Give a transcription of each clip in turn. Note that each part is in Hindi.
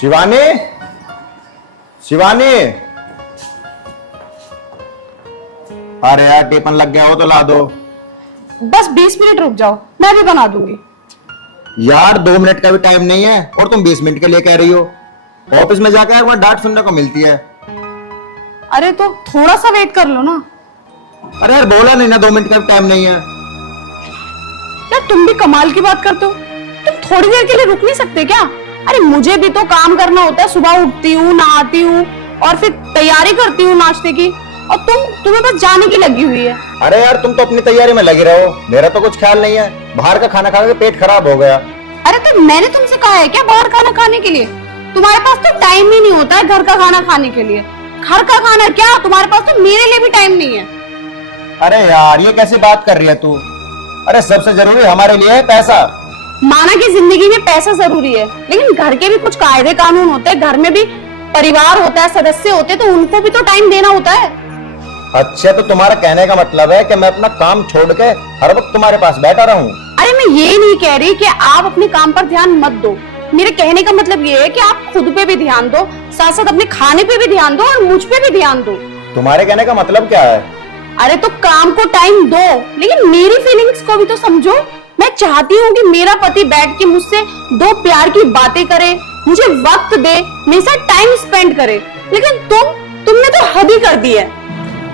शिवानी, शिवानी, अरे यार टिफिन लग गया हो तो ला दो। बस 20 मिनट रुक जाओ, मैं भी बना दूंगी। यार 2 मिनट का भी टाइम नहीं है और तुम 20 मिनट के लिए कह रही हो। ऑफिस में जाकर वहां डांट सुनने को मिलती है। अरे तो थोड़ा सा वेट कर लो ना। अरे यार बोला नहीं ना 2 मिनट का भी टाइम नहीं है। यार तुम भी कमाल की बात करते हो, तुम थोड़ी देर के लिए रुक नहीं सकते क्या? अरे मुझे भी तो काम करना होता है, सुबह उठती हूँ, नहाती हूँ और फिर तैयारी करती हूँ नाश्ते की, और तुम्हें बस जाने की लगी हुई है। अरे यार तुम तो अपनी तैयारी में लगी रहो, मेरा तो कुछ ख्याल नहीं है। बाहर का खाना खा के पेट खराब हो गया। अरे तो मैंने तुमसे कहा है क्या बाहर खाना खाने के लिए? तुम्हारे पास तो टाइम ही नहीं होता है घर का खाना खाने के लिए। घर का खाना क्या, तुम्हारे पास तो मेरे लिए भी टाइम नहीं है। अरे यार ये कैसी बात कर रही है तू? अरे सबसे जरूरी हमारे लिए है पैसा। माना कि जिंदगी में पैसा जरूरी है, लेकिन घर के भी कुछ कायदे कानून होते हैं, घर में भी परिवार होता है, सदस्य होते हैं, तो उनको भी तो टाइम देना होता है। अच्छा तो तुम्हारा कहने का मतलब है कि मैं अपना काम छोड़ के हर वक्त तुम्हारे पास बैठा रहूं? अरे मैं ये नहीं कह रही कि आप अपने काम पर ध्यान मत दो। मेरे कहने का मतलब ये है कि आप खुद पे भी ध्यान दो, साथ साथ अपने खाने पे भी ध्यान दो और मुझ पे भी ध्यान दो। तुम्हारे कहने का मतलब क्या है? अरे तो काम को टाइम दो, लेकिन मेरी फीलिंग्स को भी तो समझो। मैं चाहती हूँ कि मेरा पति बैठ के मुझसे 2 प्यार की बातें करे, मुझे वक्त दे, मेरे साथ टाइम स्पेंड करे, लेकिन तुमने तो हद ही कर दी है।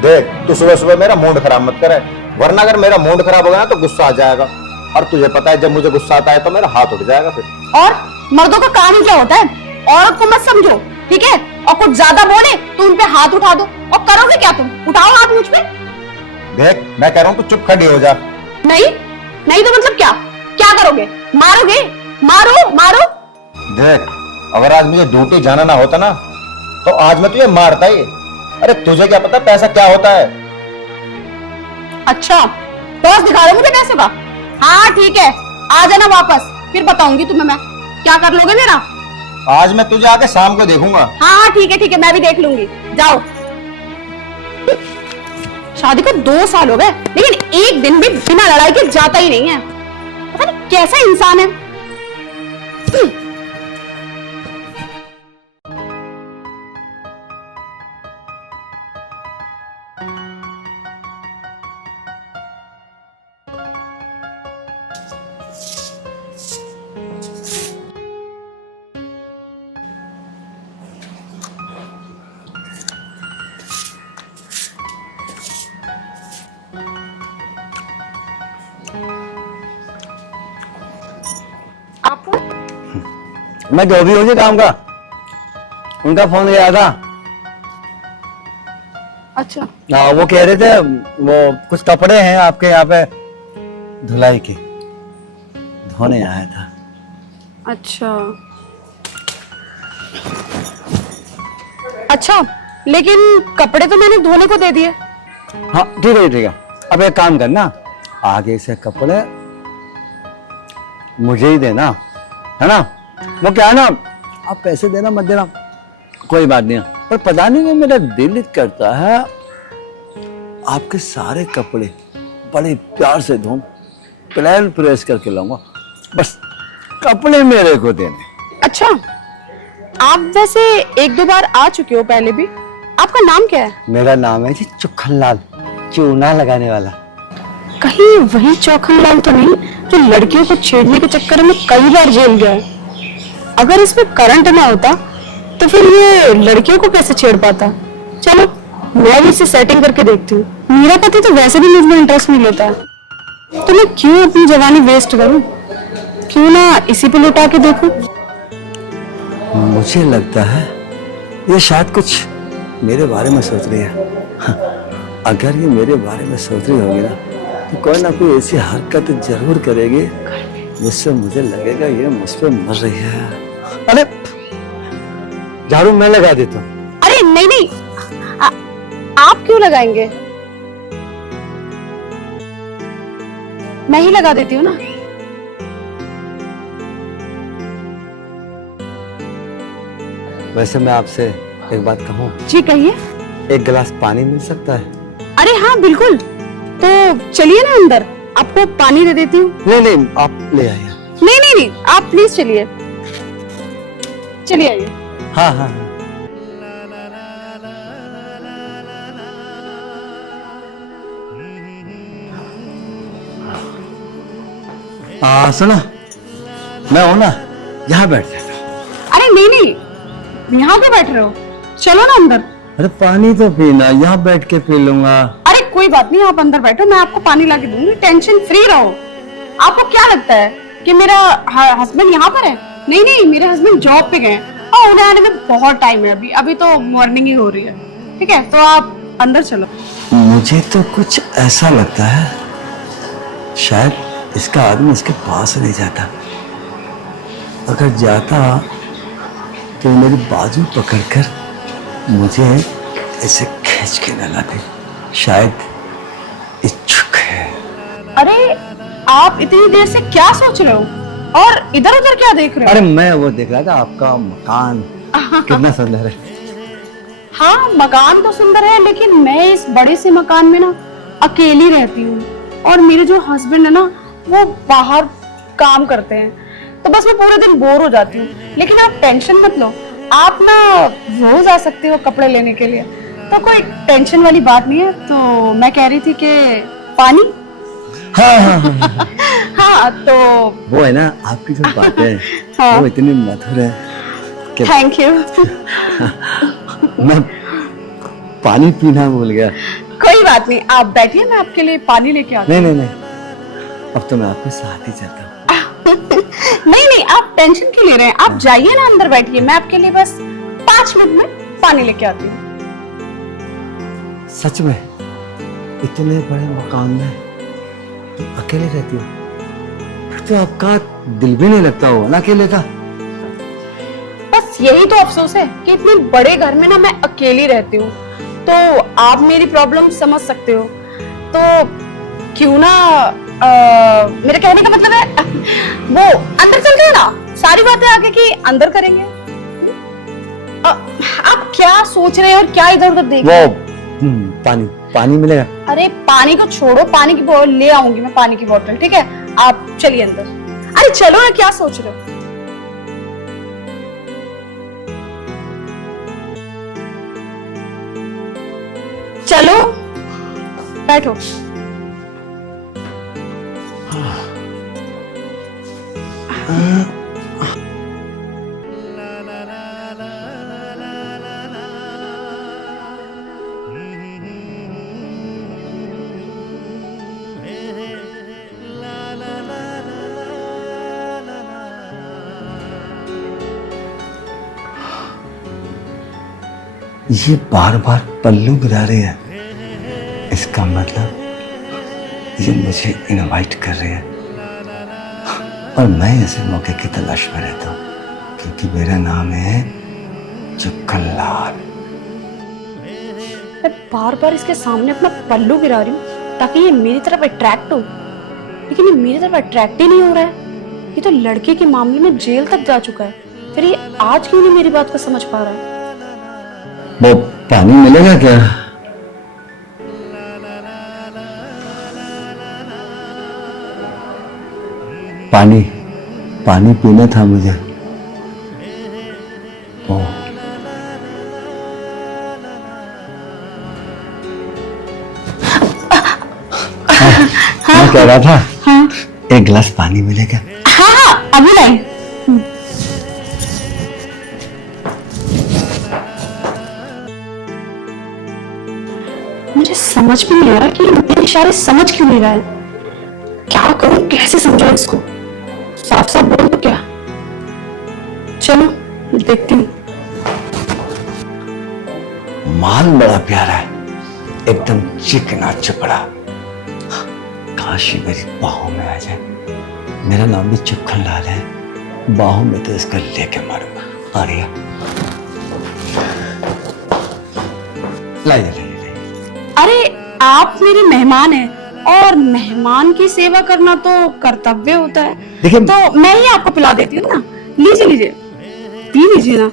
देख तू सुबह सुबह मेरा मूड खराब मत करे, वरना अगर मेरा मूड खराब होगा ना तो गुस्सा आ जाएगा, और तुझे पता है जब मुझे गुस्सा आता है तो मेरा हाथ उठ जाएगा फिर। और मर्दों का काम ही क्या होता है? औरत को मत समझो, ठीक है? और कुछ ज्यादा बोले तो उन पे हाथ उठा दो। और करोगे क्या तुम? उठाओ हाथ मुझ पे। देख मैं कह रहा हूँ तू चुप खड़ी हो जा। नहीं नहीं तो मतलब क्या? क्या करोगे? मारोगे? मारो मारो। देख अगर आज मुझे ड्यूटी जाना ना होता ना तो आज मैं तुझे मारता ही। अरे तुझे क्या पता पैसा क्या होता है? अच्छा बॉस दिखा रहे मुझे पैसे का? हाँ ठीक है, आ जाना वापस, फिर बताऊंगी तुम्हें मैं क्या कर लोगे मेरा। आज मैं तुझे आके शाम को देखूंगा। हाँ ठीक है, मैं भी देख लूंगी, जाओ। शादी को 2 साल हो गए, लेकिन एक दिन भी बिना लड़ाई के जाता ही नहीं है। पता नहीं कैसा इंसान है। आप मैं जो भी हूँ जी काम का, उनका फोन गया था। अच्छा हाँ वो कह रहे थे वो कुछ कपड़े हैं आपके यहाँ पे धुलाई के, धोने आया था। अच्छा लेकिन कपड़े तो मैंने धोने को दे दिए। हाँ ठीक है ठीक है, अब एक काम करना, आगे से कपड़े मुझे ही देना, है ना? वो क्या है ना, आप पैसे देना मत देना कोई बात नहीं, पर पता नहीं कि मेरा दिल करता है आपके सारे कपड़े बड़े प्यार से धो, प्लेन प्रेस करके लाऊंगा, बस कपड़े मेरे को देने। अच्छा आप वैसे 1-2 बार आ चुके हो पहले भी। आपका नाम क्या है? मेरा नाम है जी चुखनलाल, चूना लगाने वाला। कहीं वही चौखनलाल तो नहीं जो लड़कियों को छेड़ने के चक्कर में कई बार जेल गया है? अगर इसमें करंट ना होता तो फिर ये लड़कियों को कैसे छेड़ पाता? चलो मैं भी इसे सेटिंग करके देखती हूँ। मेरा पति तो वैसे भी मुझमें इंटरेस्ट नहीं लेता है, तो मैं क्यों अपनी जवानी वेस्ट करूं? क्यों ना इसी पे लुटा के देखूं? मुझे लगता है ये शायद कुछ मेरे बारे में सोच रही है। अगर ये मेरे बारे में सोच रही होगी ना तो कोई ना कोई ऐसी हरकत जरूर करेगी जिससे मुझे लगेगा ये मुझ पे मर रही है। अरे झाड़ू मैं लगा देता हूँ। अरे नहीं आप क्यों लगाएंगे? मैं ही लगा देती हूँ ना। वैसे मैं आपसे एक बात कहूँ? जी कहिए। एक गिलास पानी मिल सकता है? अरे हाँ बिल्कुल, तो चलिए ना अंदर, आपको पानी दे देती हूँ। नहीं आप ले आइए। नहीं आप प्लीज चलिए। चलिए आइए। हाँ हाँ हाँ। सुनो, मैं हूं ना, यहाँ बैठ जाता हूँ। अरे नहीं नहीं, यहाँ क्यों बैठ रहे हो? चलो ना अंदर। अरे पानी तो पीना, यहाँ बैठ के पी लूंगा। अरे कोई बात नहीं, आप अंदर बैठो, मैं आपको पानी ला के दूंगी, टेंशन फ्री रहो। आपको क्या लगता है कि मेरा हस्बैंड यहाँ पर है? नहीं नहीं, मेरे हस्बैंड जॉब पे गए और उन्हें आने में बहुत टाइम है, अभी अभी तो मॉर्निंग ही हो रही है। ठीक है, तो आप अंदर चलो। मुझे तो कुछ ऐसा लगता है शायद इसका आदमी इसके पास नहीं जाता। अगर जाता तो मेरी बाजू पकड़कर मुझे ऐसे खींच के न लाते। शायद इच्छुक है। अरे आप इतनी देर से क्या सोच रहे हो और इधर उधर क्या देख रहे हो? अरे मैं वो देख रहा था आपका मकान कितना सुंदर है। हाँ मकान तो सुंदर है, लेकिन मैं इस बड़े से मकान में ना अकेली रहती हूँ और मेरे जो हस्बैंड है ना वो बाहर काम करते हैं, तो बस मैं पूरे दिन बोर हो जाती हूँ। लेकिन आप टेंशन मत लो, आप ना रोज आ सकते हो कपड़े लेने के लिए, तो कोई टेंशन वाली बात नहीं है। तो मैं कह रही थी कि पानी। हाँ हाँ हाँ। हाँ तो वो है ना आपकी जो बातें हाँ। वो इतनी मधुर है कि थैंक यू। मैं पानी पीना भूल गया। कोई बात नहीं, आप बैठिए, मैं आपके लिए पानी लेके आती नहीं नहीं नहीं, अब तो मैं आपके साथ ही चलता हूँ। नहीं नहीं, आप टेंशन क्यों ले रहे हैं? आप जाइए ना, अंदर बैठिए, मैं आपके लिए बस 5 मिनट में पानी लेके आती हूँ। सच में इतने बड़े मकान में तुम अकेले रहती हो? फिर तो आपका दिल भी नहीं लगता हो ना अकेले का। बस यही तो अफसोस है कि इतने बड़े घर में ना मैं अकेली रहती हूँ। तो आप मेरी प्रॉब्लम समझ सकते हो, तो क्यों ना मेरे कहने का मतलब है वो अंदर चलते हैं ना, सारी बातें आगे की अंदर करेंगे। आप क्या सोच रहे हैं और क्या इधर उधर देख रहे हैं? पानी पानी मिलेगा? अरे पानी को छोड़ो, पानी की बोतल ले आऊंगी मैं, पानी की बोतल। ठीक है, आप चलिए अंदर। अरे चलो ना, क्या सोच रहे हो? चलो बैठो। ये बार बार पल्लू गिरा रही है, इसका मतलब ये मुझे इनवाइट कर रही है और मैं ऐसे मौके की तलाश में रहता हूँ, क्योंकि मेरा नाम है चुक्कनलाल। मैं बार बार इसके सामने अपना पल्लू गिरा रही हूँ ताकि ये मेरी तरफ अट्रैक्ट हो, लेकिन ये मेरी तरफ अट्रैक्ट ही नहीं हो रहा है। ये तो लड़के के मामले में जेल तक जा चुका है, फिर ये आज क्यों नहीं मेरी बात को समझ पा रहा है? वो पानी मिलेगा क्या? पानी पानी पीना था मुझे। ओ मैं कह रहा था, हाँ एक गिलास पानी मिलेगा? हाँ हाँ अभी नहीं। मुझे समझ भी नहीं आ रहा कि मेरे इशारे समझ क्यों नहीं रहा है। क्या करूं, कैसे समझाऊं इसको? साफ साफ बोल तो क्या? चलो देखती हूँ। माल बड़ा प्यारा है, एकदम चिकना चपड़ा। काश ये मेरी बाहों में आ जाए। मेरा नाम भी चुक्कनलाल है, बाहों में तो इसका लेके मारूंगा। आ रही है, लाइए लाइए। अरे आप मेरे मेहमान हैं और मेहमान की सेवा करना तो कर्तव्य होता है। देखिए, तो मैं ही आपको पिला देती हूँ ना, लीजिए लीजिए, पी लीजिए ना।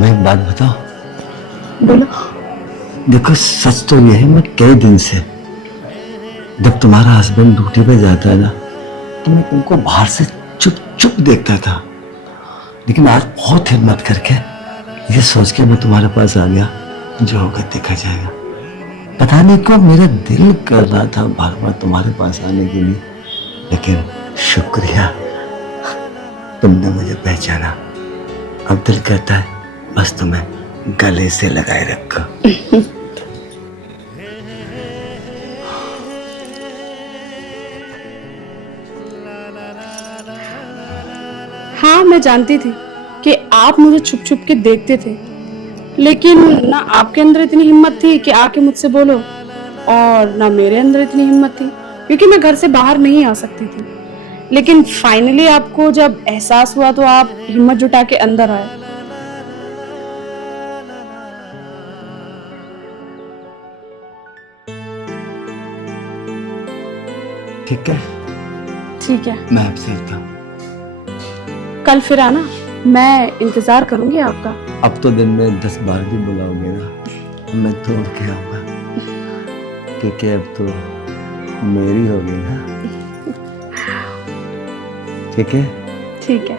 तुम्हें एक बात बताओ। बोलो। देखो सच तो ये है, मैं कई दिन से जब तुम्हारा हस्बैंड ड्यूटी पे जाता है ना, तो मैं तुमको बाहर से चुप चुप देखता था, लेकिन आज बहुत हिम्मत करके ये सोच के मैं तुम्हारे पास आ गया, जो होगा देखा जाएगा। पता नहीं क्यों मेरा दिल कर रहा था बार बार तुम्हारे पास आने के लिए, लेकिन शुक्रिया तुमने मुझे पहचाना। अब दिल करता है बस तुम्हें गले से लगाए रखो। हाँ, मैं जानती थी कि आप मुझे छुप छुप के देखते थे, लेकिन ना आपके अंदर इतनी हिम्मत थी कि आके मुझसे बोलो, और ना मेरे अंदर इतनी हिम्मत थी क्योंकि मैं घर से बाहर नहीं आ सकती थी। लेकिन फाइनली आपको जब एहसास हुआ तो आप हिम्मत जुटा के अंदर आए। ठीक है, ठीक है, मैं अब चलता हूँ। कल फिर आना, मैं इंतजार करूंगी आपका। अब तो दिन में 10 बार भी बुलाओगे ना, मैं तोड़ के आऊंगा, क्योंकि अब तो मेरी हो गई ना। ठीक है, ठीक है।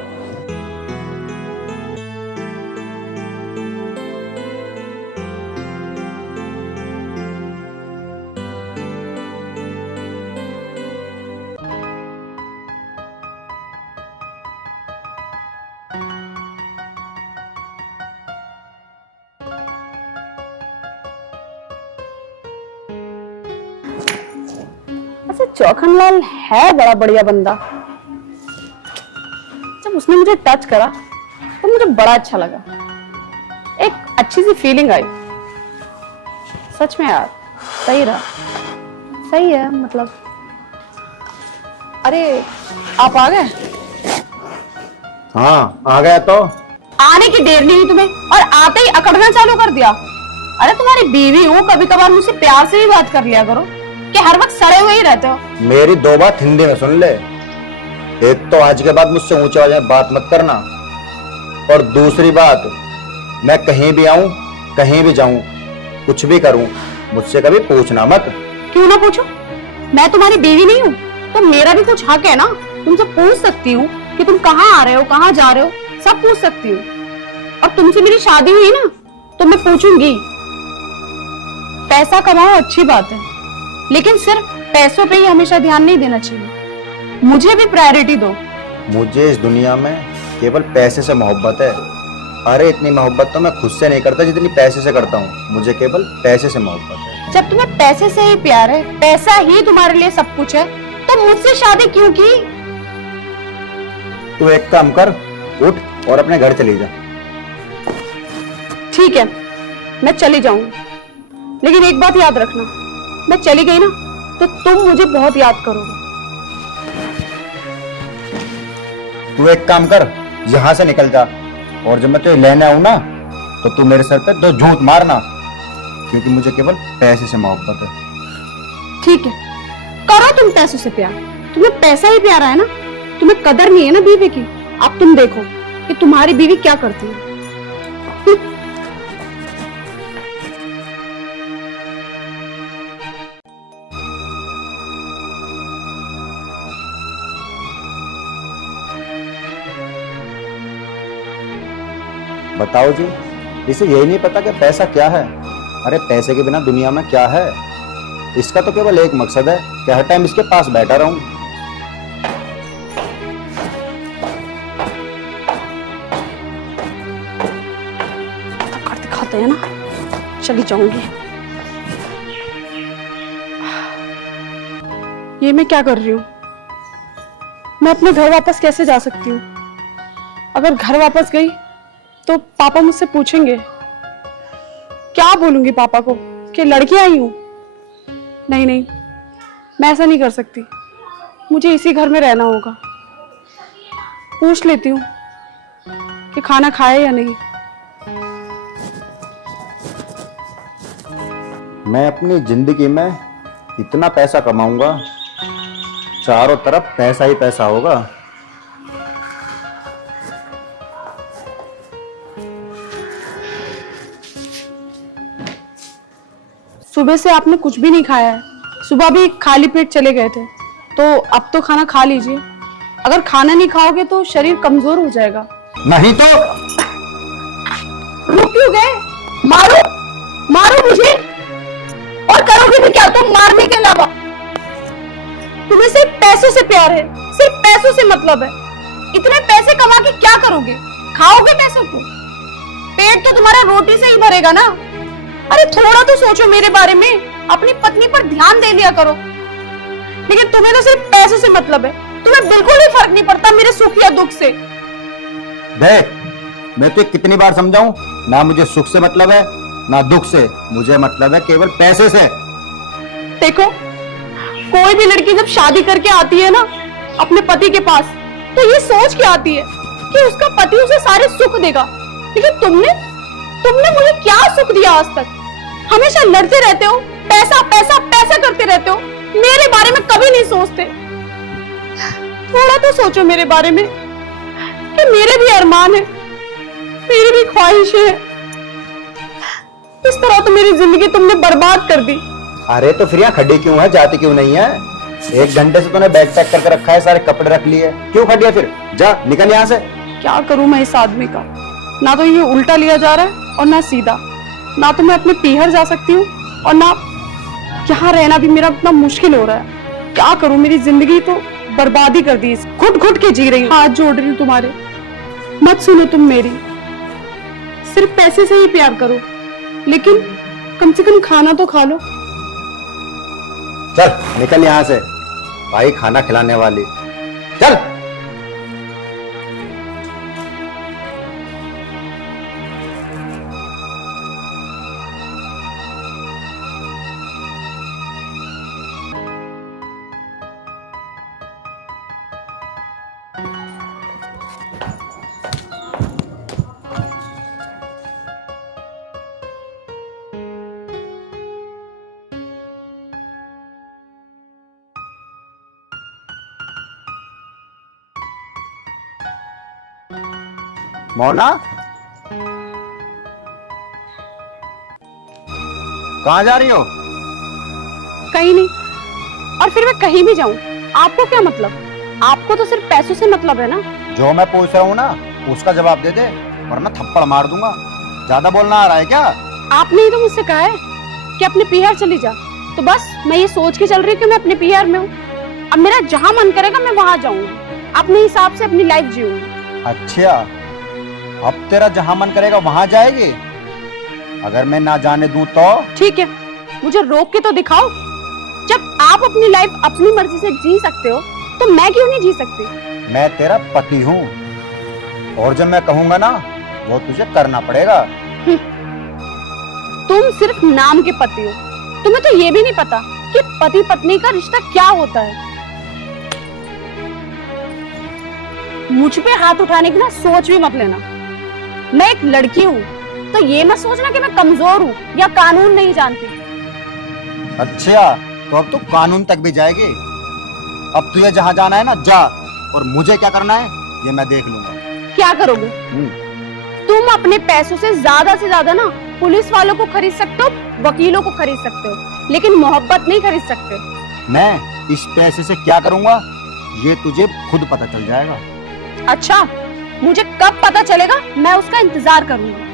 अच्छा, चौखनलाल है बड़ा बढ़िया बंदा। जब उसने मुझे टच करा तो मुझे बड़ा अच्छा लगा, एक अच्छी सी फीलिंग आई। सच में यार, सही रहा, सही है मतलब। अरे आप आ गए? हाँ आ गया तो। आने की देर नहीं हुई तुम्हें, और आते ही अकड़ना चालू कर दिया। अरे तुम्हारी बीवी हूँ, कभी कभार मुझसे प्यार से भी बात कर लिया करो, कि हर वक्त सड़े हुए ही रहते हो। मेरी 2 बात हिंदी में सुन ले। एक तो आज के बाद मुझसे ऊंचे आवाज में बात मत करना, और दूसरी बात, मैं कहीं भी आऊं, कहीं भी जाऊं, कुछ भी करूं, मुझसे कभी पूछना मत। क्यों ना पूछो, मैं तुम्हारी बीवी नहीं हूँ तो मेरा भी कुछ हक है ना। तुमसे पूछ सकती हूँ कि तुम कहाँ आ रहे हो, कहाँ जा रहे हो, सब पूछ सकती हूँ। और तुमसे मेरी शादी हुई ना तो मैं पूछूंगी। पैसा कमाओ अच्छी बात है, लेकिन सिर्फ पैसों पे ही हमेशा ध्यान नहीं देना चाहिए, मुझे भी प्रायोरिटी दो। मुझे इस दुनिया में केवल पैसे से मोहब्बत है। अरे इतनी मोहब्बत तो मैं खुद से नहीं करता जितनी पैसे से करता हूँ। मुझे केवल पैसे से मोहब्बत है। जब तुम्हें पैसे से ही प्यार है, पैसा ही तुम्हारे लिए सब कुछ है, तो मुझसे शादी क्यों की? तू एक काम कर, उठ और अपने घर चली जा। ठीक है, मैं चली जाऊंगी, लेकिन एक बात याद रखना, मैं चली गई ना तो तुम मुझे बहुत याद करोगे। तू एक काम कर, यहाँ से निकल जा, और जब मैं तुझे लेने आऊं ना तो तू मेरे सर पे 2 जूत मारना, क्योंकि मुझे केवल पैसे से मोहब्बत है। ठीक है, करो तुम पैसों से प्यार, तुम्हें पैसा ही प्यारा है ना, तुम्हें कदर नहीं है ना बीवी की। अब तुम देखो कि तुम्हारी बीवी क्या करती है। बताओ जी, इसे यही नहीं पता कि पैसा क्या है? अरे पैसे के बिना दुनिया में क्या है? इसका तो केवल एक मकसद है कि हर टाइम इसके पास बैठा रहूं। कर दिखाते हैं ना, चली जाऊंगी। ये मैं क्या कर रही हूँ? मैं अपने घर वापस कैसे जा सकती हूँ? अगर घर वापस गई तो पापा मुझसे पूछेंगे। क्या बोलूंगी पापा को कि लड़की आई हूं? नहीं नहीं, मैं ऐसा नहीं कर सकती, मुझे इसी घर में रहना होगा। पूछ लेती हूँ कि खाना खाए या नहीं। मैं अपनी जिंदगी में इतना पैसा कमाऊंगा, चारों तरफ पैसा ही पैसा होगा। सुबह से आपने कुछ भी नहीं खाया है, सुबह भी खाली पेट चले गए थे, तो अब तो खाना खा लीजिए। अगर खाना नहीं खाओगे तो शरीर कमजोर हो जाएगा। नहीं तो रुक क्यों गए? मारो, मारो मुझे। और करोगे भी क्या तुम मारने के अलावा? तुम्हें सिर्फ पैसों से प्यार है, सिर्फ पैसों से मतलब है। इतने पैसे कमा के क्या करोगे? खाओगे पैसों को? पेट तो तुम्हारा रोटी से ही भरेगा ना। अरे थोड़ा तो सोचो मेरे बारे में, अपनी पत्नी पर ध्यान दे लिया करो। लेकिन तुम्हें तो सिर्फ पैसों से मतलब है, तुम्हें बिल्कुल भी फर्क नहीं पड़ता मेरे सुख या दुख से। देख, मैं तो कितनी बार समझाऊं, ना मुझे सुख से मतलब है ना दुख से, मुझे मतलब है केवल पैसे से। देखो, कोई भी लड़की जब शादी करके आती है ना अपने पति के पास, तो ये सोच के आती है कि उसका पति उसे सारे सुख देगा। लेकिन तुमने मुझे क्या सुख दिया आज तक? हमेशा लड़ते रहते हो, पैसा पैसा पैसा करते रहते हो, मेरे बारे में कभी नहीं सोचते। थोड़ा तो सोचो मेरे बारे में कि मेरे भी अरमान है, मेरी भी ख्वाहिशें हैं। इस तरह तो मेरी जिंदगी तुमने बर्बाद कर दी। अरे तो फिर यहाँ खड़ी क्यों है, जाती क्यों नहीं है? 1 घंटे से तूने बैग पैक करके रखा है, सारे कपड़े रख लिए, क्यों खड़ी है? फिर जा, निकल यहाँ से। क्या करूं मैं इस आदमी का? ना तो ये उल्टा लिया जा रहा है और ना सीधा। ना तो मैं अपने पीहर जा सकती हूँ और ना यहाँ रहना भी मेरा इतना मुश्किल हो रहा है। क्या करूं, मेरी जिंदगी तो बर्बादी कर दी, घुट घुट के जी रही हूँ। हाथ जोड़ रही हूँ तुम्हारे, मत सुनो तुम मेरी। सिर्फ पैसे से ही प्यार करो, लेकिन कम से कम खाना तो खा लो। चल निकल यहाँ से, भाई खाना खिलाने वाली, चल। मोना, कहाँ जा रही हो? कहीं नहीं। और फिर मैं कहीं भी जाऊं, आपको क्या मतलब? आपको तो सिर्फ पैसों से मतलब है ना। जो मैं पूछ रहा हूँ ना उसका जवाब दे दे, वरना थप्पड़ मार दूंगा। ज्यादा बोलना आ रहा है क्या? आपने ही तो मुझसे कहा है कि अपने पीहर चली जा, तो बस मैं ये सोच के चल रही हूँ कि मैं अपने पीहर में हूँ। अब मेरा जहां मन करेगा मैं वहां जाऊंगी, अपने हिसाब से अपनी लाइफ जीऊंगी। अच्छा, अब तेरा जहां मन करेगा वहां जाएगी? अगर मैं ना जाने दूं तो? ठीक है, मुझे रोक के तो दिखाओ। जब आप अपनी लाइफ अपनी मर्जी से जी सकते हो, तो मैं क्यों नहीं जी सकती? मैं तेरा पति हूँ, और जब मैं कहूंगा ना वो तुझे करना पड़ेगा। तुम सिर्फ नाम के पति हो, तुम्हें तो ये भी नहीं पता कि पति पत्नी का रिश्ता क्या होता है। मुझ पे हाथ उठाने की ना सोच भी मत लेना। मैं एक लड़की हूँ, तो ये मत सोचना कि मैं कमजोर हूँ या कानून नहीं जानती। अच्छा, तो अब तो कानून तक भी जाएगी। अब तुझे जहां जाना है ना जा, और मुझे क्या करना है ये मैं देख लूंगा। क्या करोगे? तुम अपने पैसों से ज्यादा ना पुलिस वालों को खरीद सकते हो, वकीलों को खरीद सकते हो, लेकिन मोहब्बत नहीं खरीद सकते। मैं इस पैसे से क्या करूंगा ये तुझे खुद पता चल जाएगा। अच्छा, मुझे कब पता चलेगा मैं उसका इंतजार करूंगी।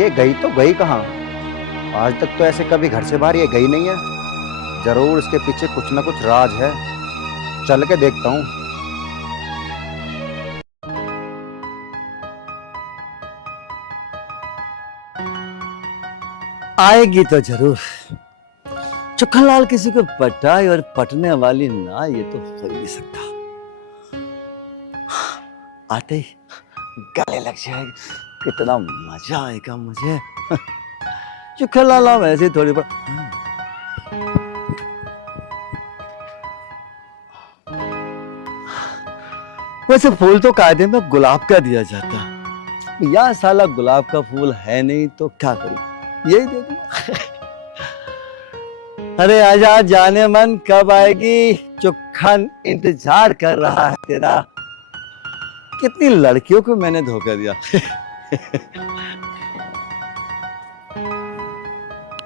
ये गई तो गई कहाँ? आज तक तो ऐसे कभी घर से बाहर ये गई नहीं है। जरूर इसके पीछे कुछ ना कुछ राज है, चल के देखता हूँ। आएगी तो जरूर। चुखनलाल किसी को पटाए और पटने वाली ना, ये तो हो ही नहीं सकता। आते ही गले लग जाएगी, कितना मजा आएगा मुझे। चुखनलाल वैसे ही थोड़ी पर वैसे फूल तो कायदे में गुलाब का दिया जाता, यहाँ साला गुलाब का फूल है नहीं तो क्या करूं? यही दे दूंगा। अरे आजा जाने मन, कब आएगी चुखन, इंतजार कर रहा है तेरा। कितनी लड़कियों को मैंने धोखा दिया।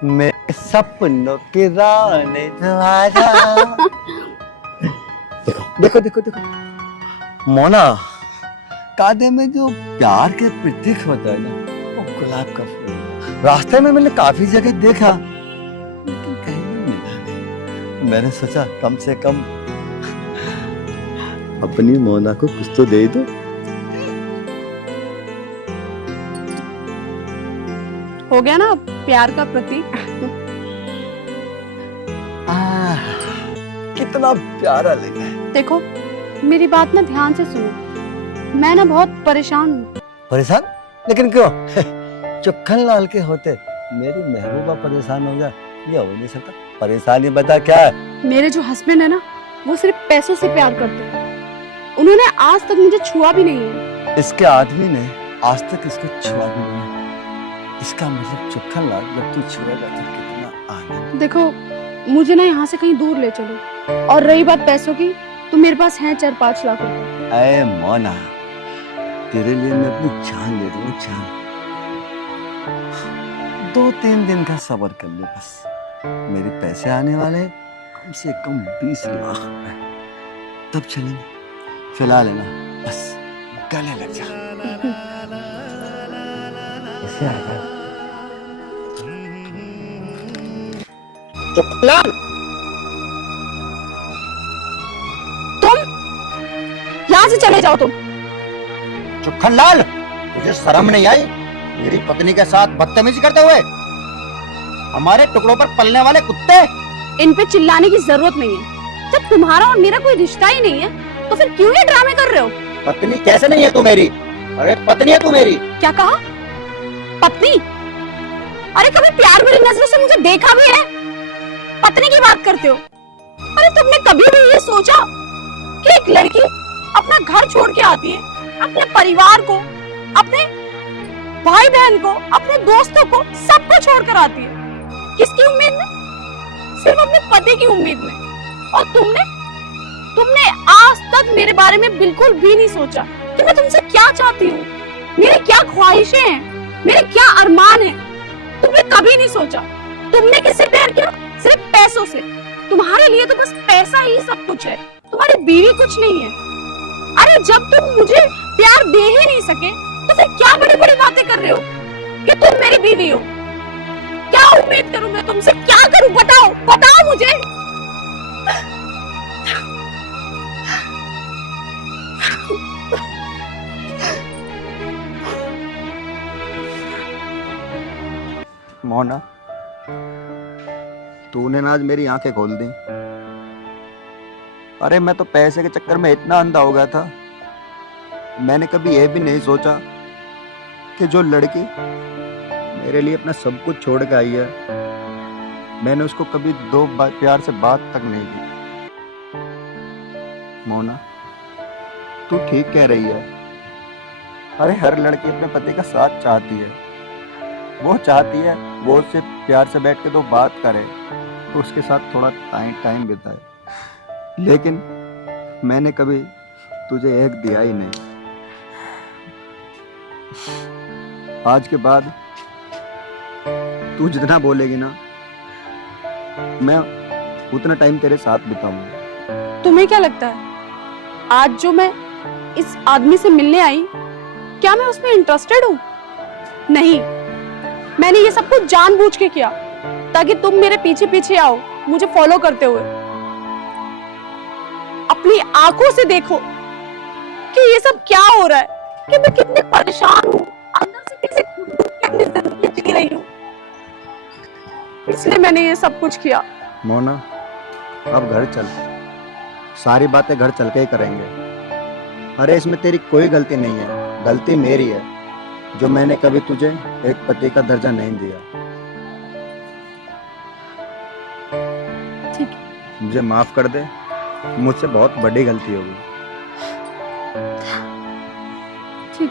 मेरे सपनों की रानी तो आजा। देखो देखो देखो मोना, कांधे में जो प्यार के प्रतीक होता है ना, वो गुलाब का फूल। रास्ते में मैंने काफी जगह देखा, लेकिन कहीं भी मिला नहीं। मैंने सोचा कम से कम अपनी मोना को कुछ तो दे दो। हो गया ना प्यार का प्रतीक। कितना प्यारा लग रहा है। देखो मेरी बात ना ध्यान से सुनो, मैं ना बहुत परेशान हूँ। परेशान? लेकिन क्यों? चुखन लाल के होते मेरी महबूबा परेशान हो जाए, ये हो नहीं सकता। परेशानी बता क्या है? मेरे जो हस्बैंड है ना, वो सिर्फ पैसों से प्यार करते हैं। उन्होंने आज तक मुझे छुआ भी नहीं है। इसके आदमी ने आज तक इसको छुआ भी नहीं है। इसका मतलब चुखन लाल जब तू छुएगा तो कितना आनंद। देखो मुझे ना यहाँ से कहीं दूर ले चलो, और रही बात पैसों की, तो मेरे पास है 4-5 लाख रुपए। अरे मोना, तेरे लिए मैं अपनी जान दे दूंगा, जान। 2-3 दिन का सब्र कर ले बस। मेरे पैसे आने वाले कम से कम 20 लाख रुपए, तब चलेंगे। फिलहाल है ना, बस गले लग जा। ऐसे आ जा। चुखलाल, तुम यहाँ से चले जाओ। तुम चुखनलाल, तुझे शर्म नहीं आई मेरी पत्नी के साथ बदतमीजी करते हुए? हमारे टुकड़ों पर पलने वाले कुत्ते। इन पे चिल्लाने की जरूरत नहीं है। जब तुम्हारा और मेरा कोई रिश्ता ही नहीं है, तो फिर क्यों ये ड्रामे कर रहे हो? पत्नी कैसे नहीं है तू मेरी? अरे पत्नी है तू मेरी। क्या कहा? पत्नी? अरे कभी प्यार भरी नजरों से मुझे देखा भी है? पत्नी की बात करते हो? अरे तुमने कभी भी ये सोचा कि एक लड़की अपना घर छोड़ के आती है, अपने परिवार को, अपने भाई बहन को, अपने दोस्तों को, सबको छोड़कर आती है? किसकी उम्मीद में? सिर्फ अपने पति की उम्मीद में। और तुमने आज तक मेरे बारे में बिल्कुल भी नहीं सोचा कि मैं तुमसे क्या चाहती हूँ, मेरी क्या ख्वाहिशें हैं, मेरे क्या अरमान हैं। तुमने कभी नहीं सोचा। तुमने किससे प्यार किया? सिर्फ पैसों से। तुम्हारे लिए तो बस पैसा ही सब कुछ है, तुम्हारी बीवी कुछ नहीं है। अरे जब तुम मुझे प्यार दे ही नहीं सके, तो फिर क्या बड़ी बड़ी बातें कर रहे हो कि तुम मेरी बीवी हो? क्या उम्मीद करूं मैं तुमसे? क्या करूं? बताओ मुझे। मोना, तूने ना आज मेरी आंखें खोल दी। अरे मैं तो पैसे के चक्कर में इतना अंधा हो गया था, मैंने कभी यह भी नहीं सोचा कि जो लड़की मेरे लिए अपना सब कुछ छोड़ के आई है, मैंने उसको कभी दो प्यार से बात तक नहीं की। मोना, तू ठीक कह रही है। अरे हर लड़की अपने पति का साथ चाहती है। वो चाहती है वो उससे प्यार से बैठ के तो बात करे, तो उसके साथ थोड़ा टाइम बिताए। लेकिन मैंने कभी तुझे एक दिया ही नहीं। आज के बाद तू जितना बोलेगी ना, मैं उतना टाइम तेरे साथ बिताऊंगा। तुम्हें क्या लगता है आज जो मैं इस आदमी से मिलने आई, क्या मैं उसमें इंटरेस्टेड हूँ? नहीं, मैंने ये सब कुछ जानबूझ के किया ताकि तुम मेरे पीछे पीछे आओ, मुझे फॉलो करते हुए। अपनी आंखों से देखो कि ये सब क्या हो रहा है, कि मैं कितनी परेशान हूँ, अंदर से कैसे अपनी जिंदगी जी रही हूँ। इसलिए मैंने ये सब कुछ किया। मोना, अब घर चल, सारी बातें घर चल के ही करेंगे। अरे इसमें तेरी कोई गलती नहीं है, गलती मेरी है जो मैंने कभी तुझे एक पति का दर्जा नहीं दिया। ठीक है, मुझे माफ कर दे, मुझसे बहुत बड़ी गलती होगी। ठीक।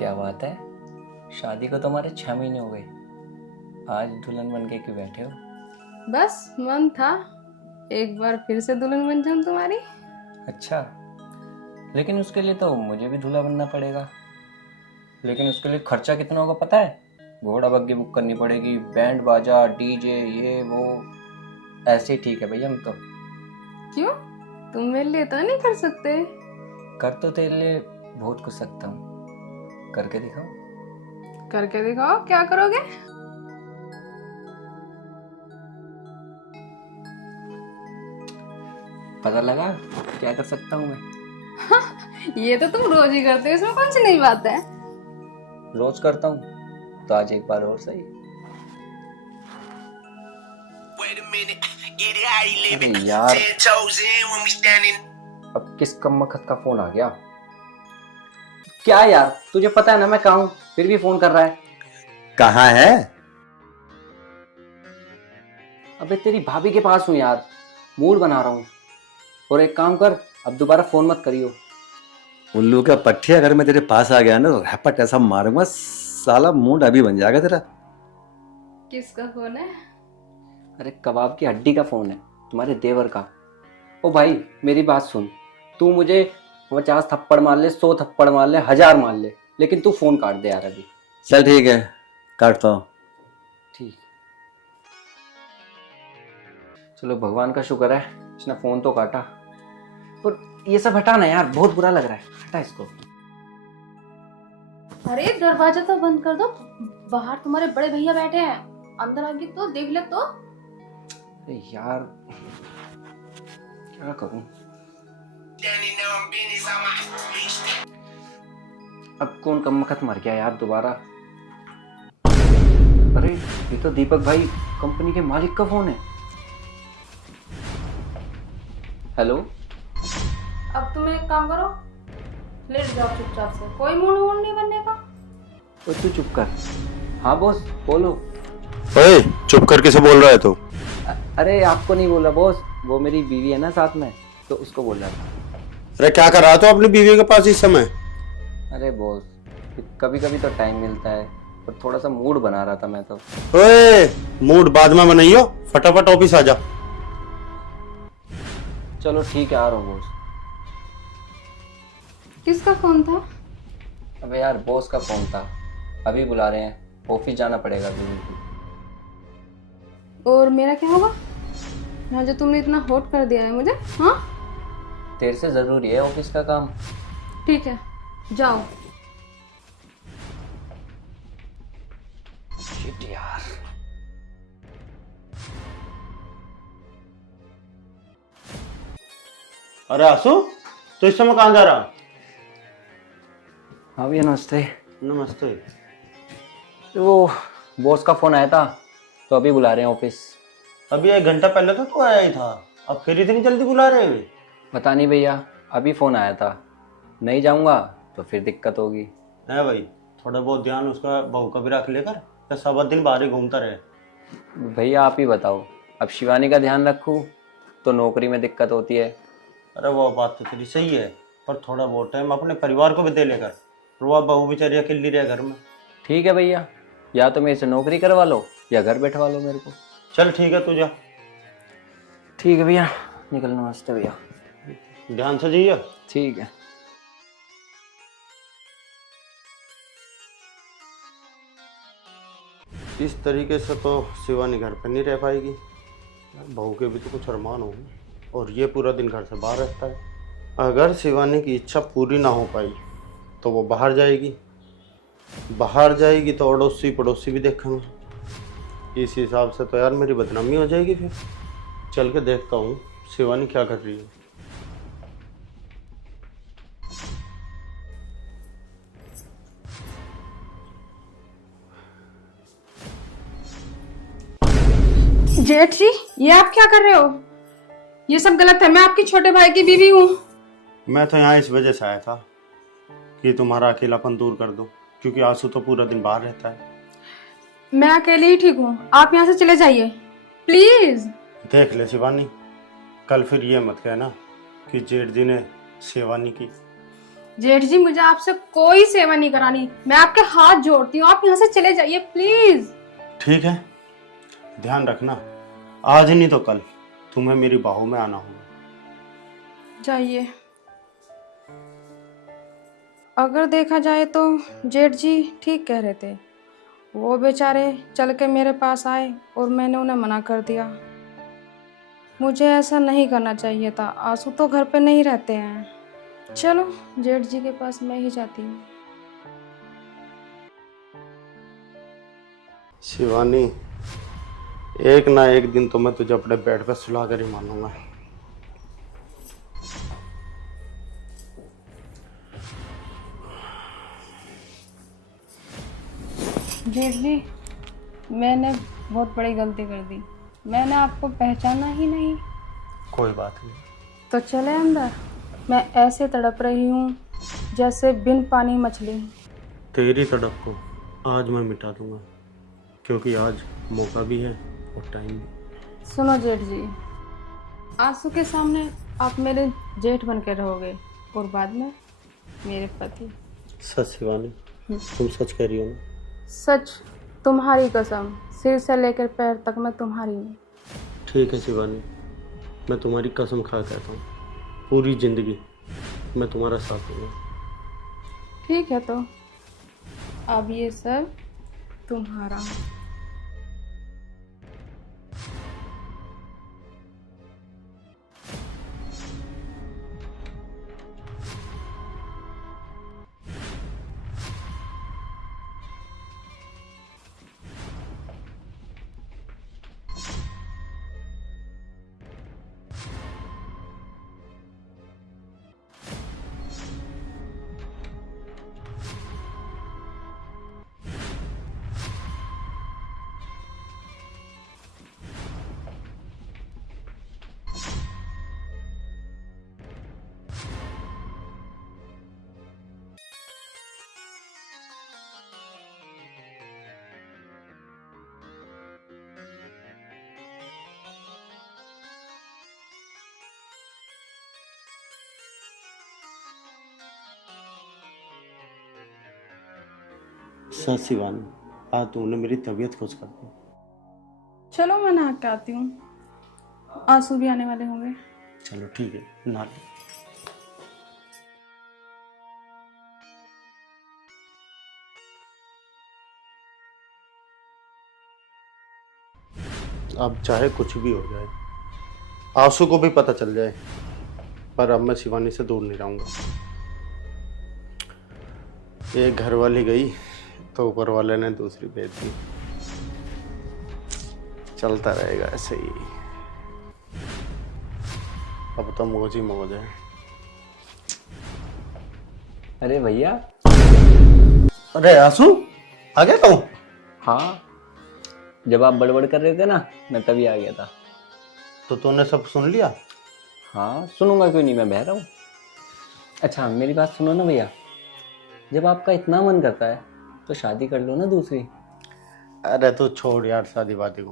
क्या बात है, शादी को तो हमारे 6 महीने हो गए, आज दुल्हन बन के क्यों बैठे हो? बस मन था एक बार फिर से दुल्हन बन जाऊं तुम्हारी। अच्छा, लेकिन उसके लिए तो मुझे भी दूल्हा बनना पड़ेगा। लेकिन उसके लिए खर्चा कितना होगा पता है? घोड़ा बग्गी बुक करनी पड़ेगी, बैंड बाजा, डीजे, ये वो। ऐसे ही ठीक है भैया, हम तो। क्यों, तुम मेरे लिए तो नहीं कर सकते? कर तो तेरे लिए बहुत कुछ सकता हूँ, करके दिखाओ। करके दिखाओ, क्या करोगे? पता लगा क्या कर सकता हूँ मैं? ये तो तुम रोज ही करते हो, इसमें कौन सी नई बात है? रोज करता हूँ तो आज एक बार और सही। अरे यार, अब किस कम्मखत का फोन आ गया? क्या यार, तुझे पता है ना मैं कहाँ हूँ, फिर भी फोन कर रहा है। कहाँ है? अबे तेरी भाभी के पास हूँ यार, मूड बना रहा हूँ। और एक काम कर, अब दोबारा फोन मत करियो। उल्लू का पट्टी, अगर मैं तेरे पास आ गया ना तो रैपट ऐसा मारूंगा, साला मूड अभी बन जाएगा तेरा। किसका फोन है? अरे कबाब की हड्डी का फोन है, तुम्हारे देवर का। ओ भाई मेरी बात सुन, तू मुझे 50 थप्पड़ मार ले, 100 थप्पड़ मार ले, 1000 मार ले, लेकिन तू फोन काट दे यार अभी। चल ठीक है, काटता हूँ। ठीक, चलो भगवान का शुक्र है इसने फोन तो काटा। और ये सब हटा ना यार, बहुत बुरा लग रहा है, हटा इसको। अरे दरवाजा तो बंद कर दो, बाहर तुम्हारे बड़े भैया बैठे हैं, अंदर आके तो देख ले तो। अरे यार क्या करूं? अब कौन कम्मखत मर गया यार दोबारा? अरे ये तो दीपक भाई कंपनी के मालिक का फोन है। हेलो, अब तुम एक काम करो, लेट जाओ चुपचाप से, कोई मूड वूड नहीं बनने का। तो तू चुप कर। हाँ बॉस बोलो। ओए चुप करके से बोल रहा है तो? अरे आपको नहीं बोला बॉस, वो मेरी बीवी है ना साथ में, तो उसको बोल रहा था। अरे क्या कर रहा था अपनी बीवी के पास इस समय? अरे बॉस कभी कभी तो टाइम मिलता है, और थोड़ा सा मूड बना रहा था मैं तो। ओए मूड बाद में बनाइयो, फटाफट ऑफिस आ जा। चलो ठीक है, आ रहा हूँ बॉस। किसका फोन था? अबे यार बॉस का फोन था, अभी बुला रहे हैं, ऑफिस जाना पड़ेगा अभी। और मेरा क्या होगा यहाँ जो तुमने इतना होट कर दिया है मुझे? हाँ तेरे से जरूरी है ऑफिस का काम। ठीक है, जाओ। शिट यार, अरे आसू, तो इस समय कहाँ जा रहा? हाँ भैया नमस्ते। नमस्ते। तो वो बॉस का फोन आया था, तो अभी बुला रहे हैं ऑफिस। अभी 1 घंटा पहले तो तू आया ही था, अब फिर इतनी जल्दी बुला रहे हैं? पता नहीं भैया, अभी फोन आया था, नहीं जाऊंगा तो फिर दिक्कत होगी। है भाई, थोड़ा बहुत ध्यान उसका बहू का भी रख लेकर, तो सब दिन बाहर ही घूमता रहे। भैया आप ही बताओ, अब शिवानी का ध्यान रखूं तो नौकरी में दिक्कत होती है। अरे वो बात तो तेरी सही है, पर थोड़ा बहुत टाइम अपने परिवार को भी दे लेकर, रुआ बहू बेचारी अकेली रहे घर में। ठीक है भैया, या तो मेरे से नौकरी करवा लो या घर बैठवा लो मेरे को। चल ठीक है, तू जा। ठीक है भैया, निकल। नमस्ते भैया। ध्यान से जाइए। ठीक है। इस तरीके से तो शिवानी घर पर नहीं रह पाएगी, बहू के भी तो कुछ अरमान होंगे, और ये पूरा दिन घर से बाहर रहता है। अगर शिवानी की इच्छा पूरी ना हो पाई तो वो बाहर जाएगी, बाहर जाएगी तो अड़ोसी पड़ोसी भी देखेंगे। इस हिसाब से तो यार मेरी बदनामी हो जाएगी। फिर चल के देखता हूँ शिवानी क्या कर रही है। जेठ जी, ये आप क्या कर रहे हो? ये सब गलत है, मैं आपके छोटे भाई की बीवी हूँ। मैं तो यहाँ इस वजह से आया था कि तुम्हारा अकेलापन दूर कर दो, क्योंकि आंसू तो पूरा दिन बाहर रहता है। मैं अकेले ही ठीक हूँ, आप यहाँ से चले जाइए प्लीज। देख ले शिवानी, कल फिर ये मत कहना कि जेठ जी ने शिवानी की जेठ जी मुझे आपसे कोई सेवा नहीं करानी, मैं आपके हाथ जोड़ती हूँ, आप यहाँ से चले जाइए प्लीज। ठीक है, ध्यान रखना, आज नहीं तो कल तुम्हें मेरी बाहों में आना होगा। जाइए। अगर देखा जाए तो जेठ जी ठीक कह रहे थे, वो बेचारे चल के मेरे पास आए और मैंने उन्हें मना कर दिया। मुझे ऐसा नहीं करना चाहिए था, आंसू तो घर पे नहीं रहते हैं। चलो जेठ जी के पास मैं ही जाती हूँ। शिवानी, एक ना एक दिन तो मैं तुझे अपने बेड पे सुला कर ही मानूंगा। जेठ जी, मैंने बहुत बड़ी गलती कर दी, मैंने आपको पहचाना ही नहीं। कोई बात नहीं। तो चले अंदर, मैं ऐसे तड़प रही हूँ जैसे बिन पानी मछली। तेरी तड़प को आज मैं मिटा दूंगा, क्योंकि आज मौका भी है और टाइम भी। सुनो जेठ जी, आंसू के सामने आप मेरे जेठ बन के रहोगे और बाद में मेरे पति। सच शिवानी, तुम सच कह रही हो ना? सच, तुम्हारी कसम, सिर से लेकर पैर तक मैं तुम्हारी हूँ। ठीक है शिवानी, मैं तुम्हारी कसम खा कहता हूँ, पूरी जिंदगी मैं तुम्हारा साथ दूंगा। ठीक है, तो अब ये सब तुम्हारा। सच शिवानी, आज तुमने मेरी तबीयत खुश कर दी। चलो मैं नहा के आती हूँ, आंसू भी आने वाले होंगे। चलो ठीक है, नहा लो। अब चाहे कुछ भी हो जाए, आंसू को भी पता चल जाए, पर अब मैं शिवानी से दूर नहीं रहूंगा। एक घर वाली गई तो ऊपर वाले ने दूसरी भेज दी। चलता रहेगा ऐसे ही, अब तो मौज ही मौज है। अरे भैया। अरे आंसू, आ गया तू? हाँ, जब आप बड़बड़ कर रहे थे ना, मैं तभी आ गया था। तो तूने सब सुन लिया? हाँ, सुनूंगा क्यों नहीं, मैं बह रहा हूँ। अच्छा मेरी बात सुनो ना भैया, जब आपका इतना मन करता है तो शादी कर लो ना दूसरी। अरे तू छोड़ यार शादी वादी को।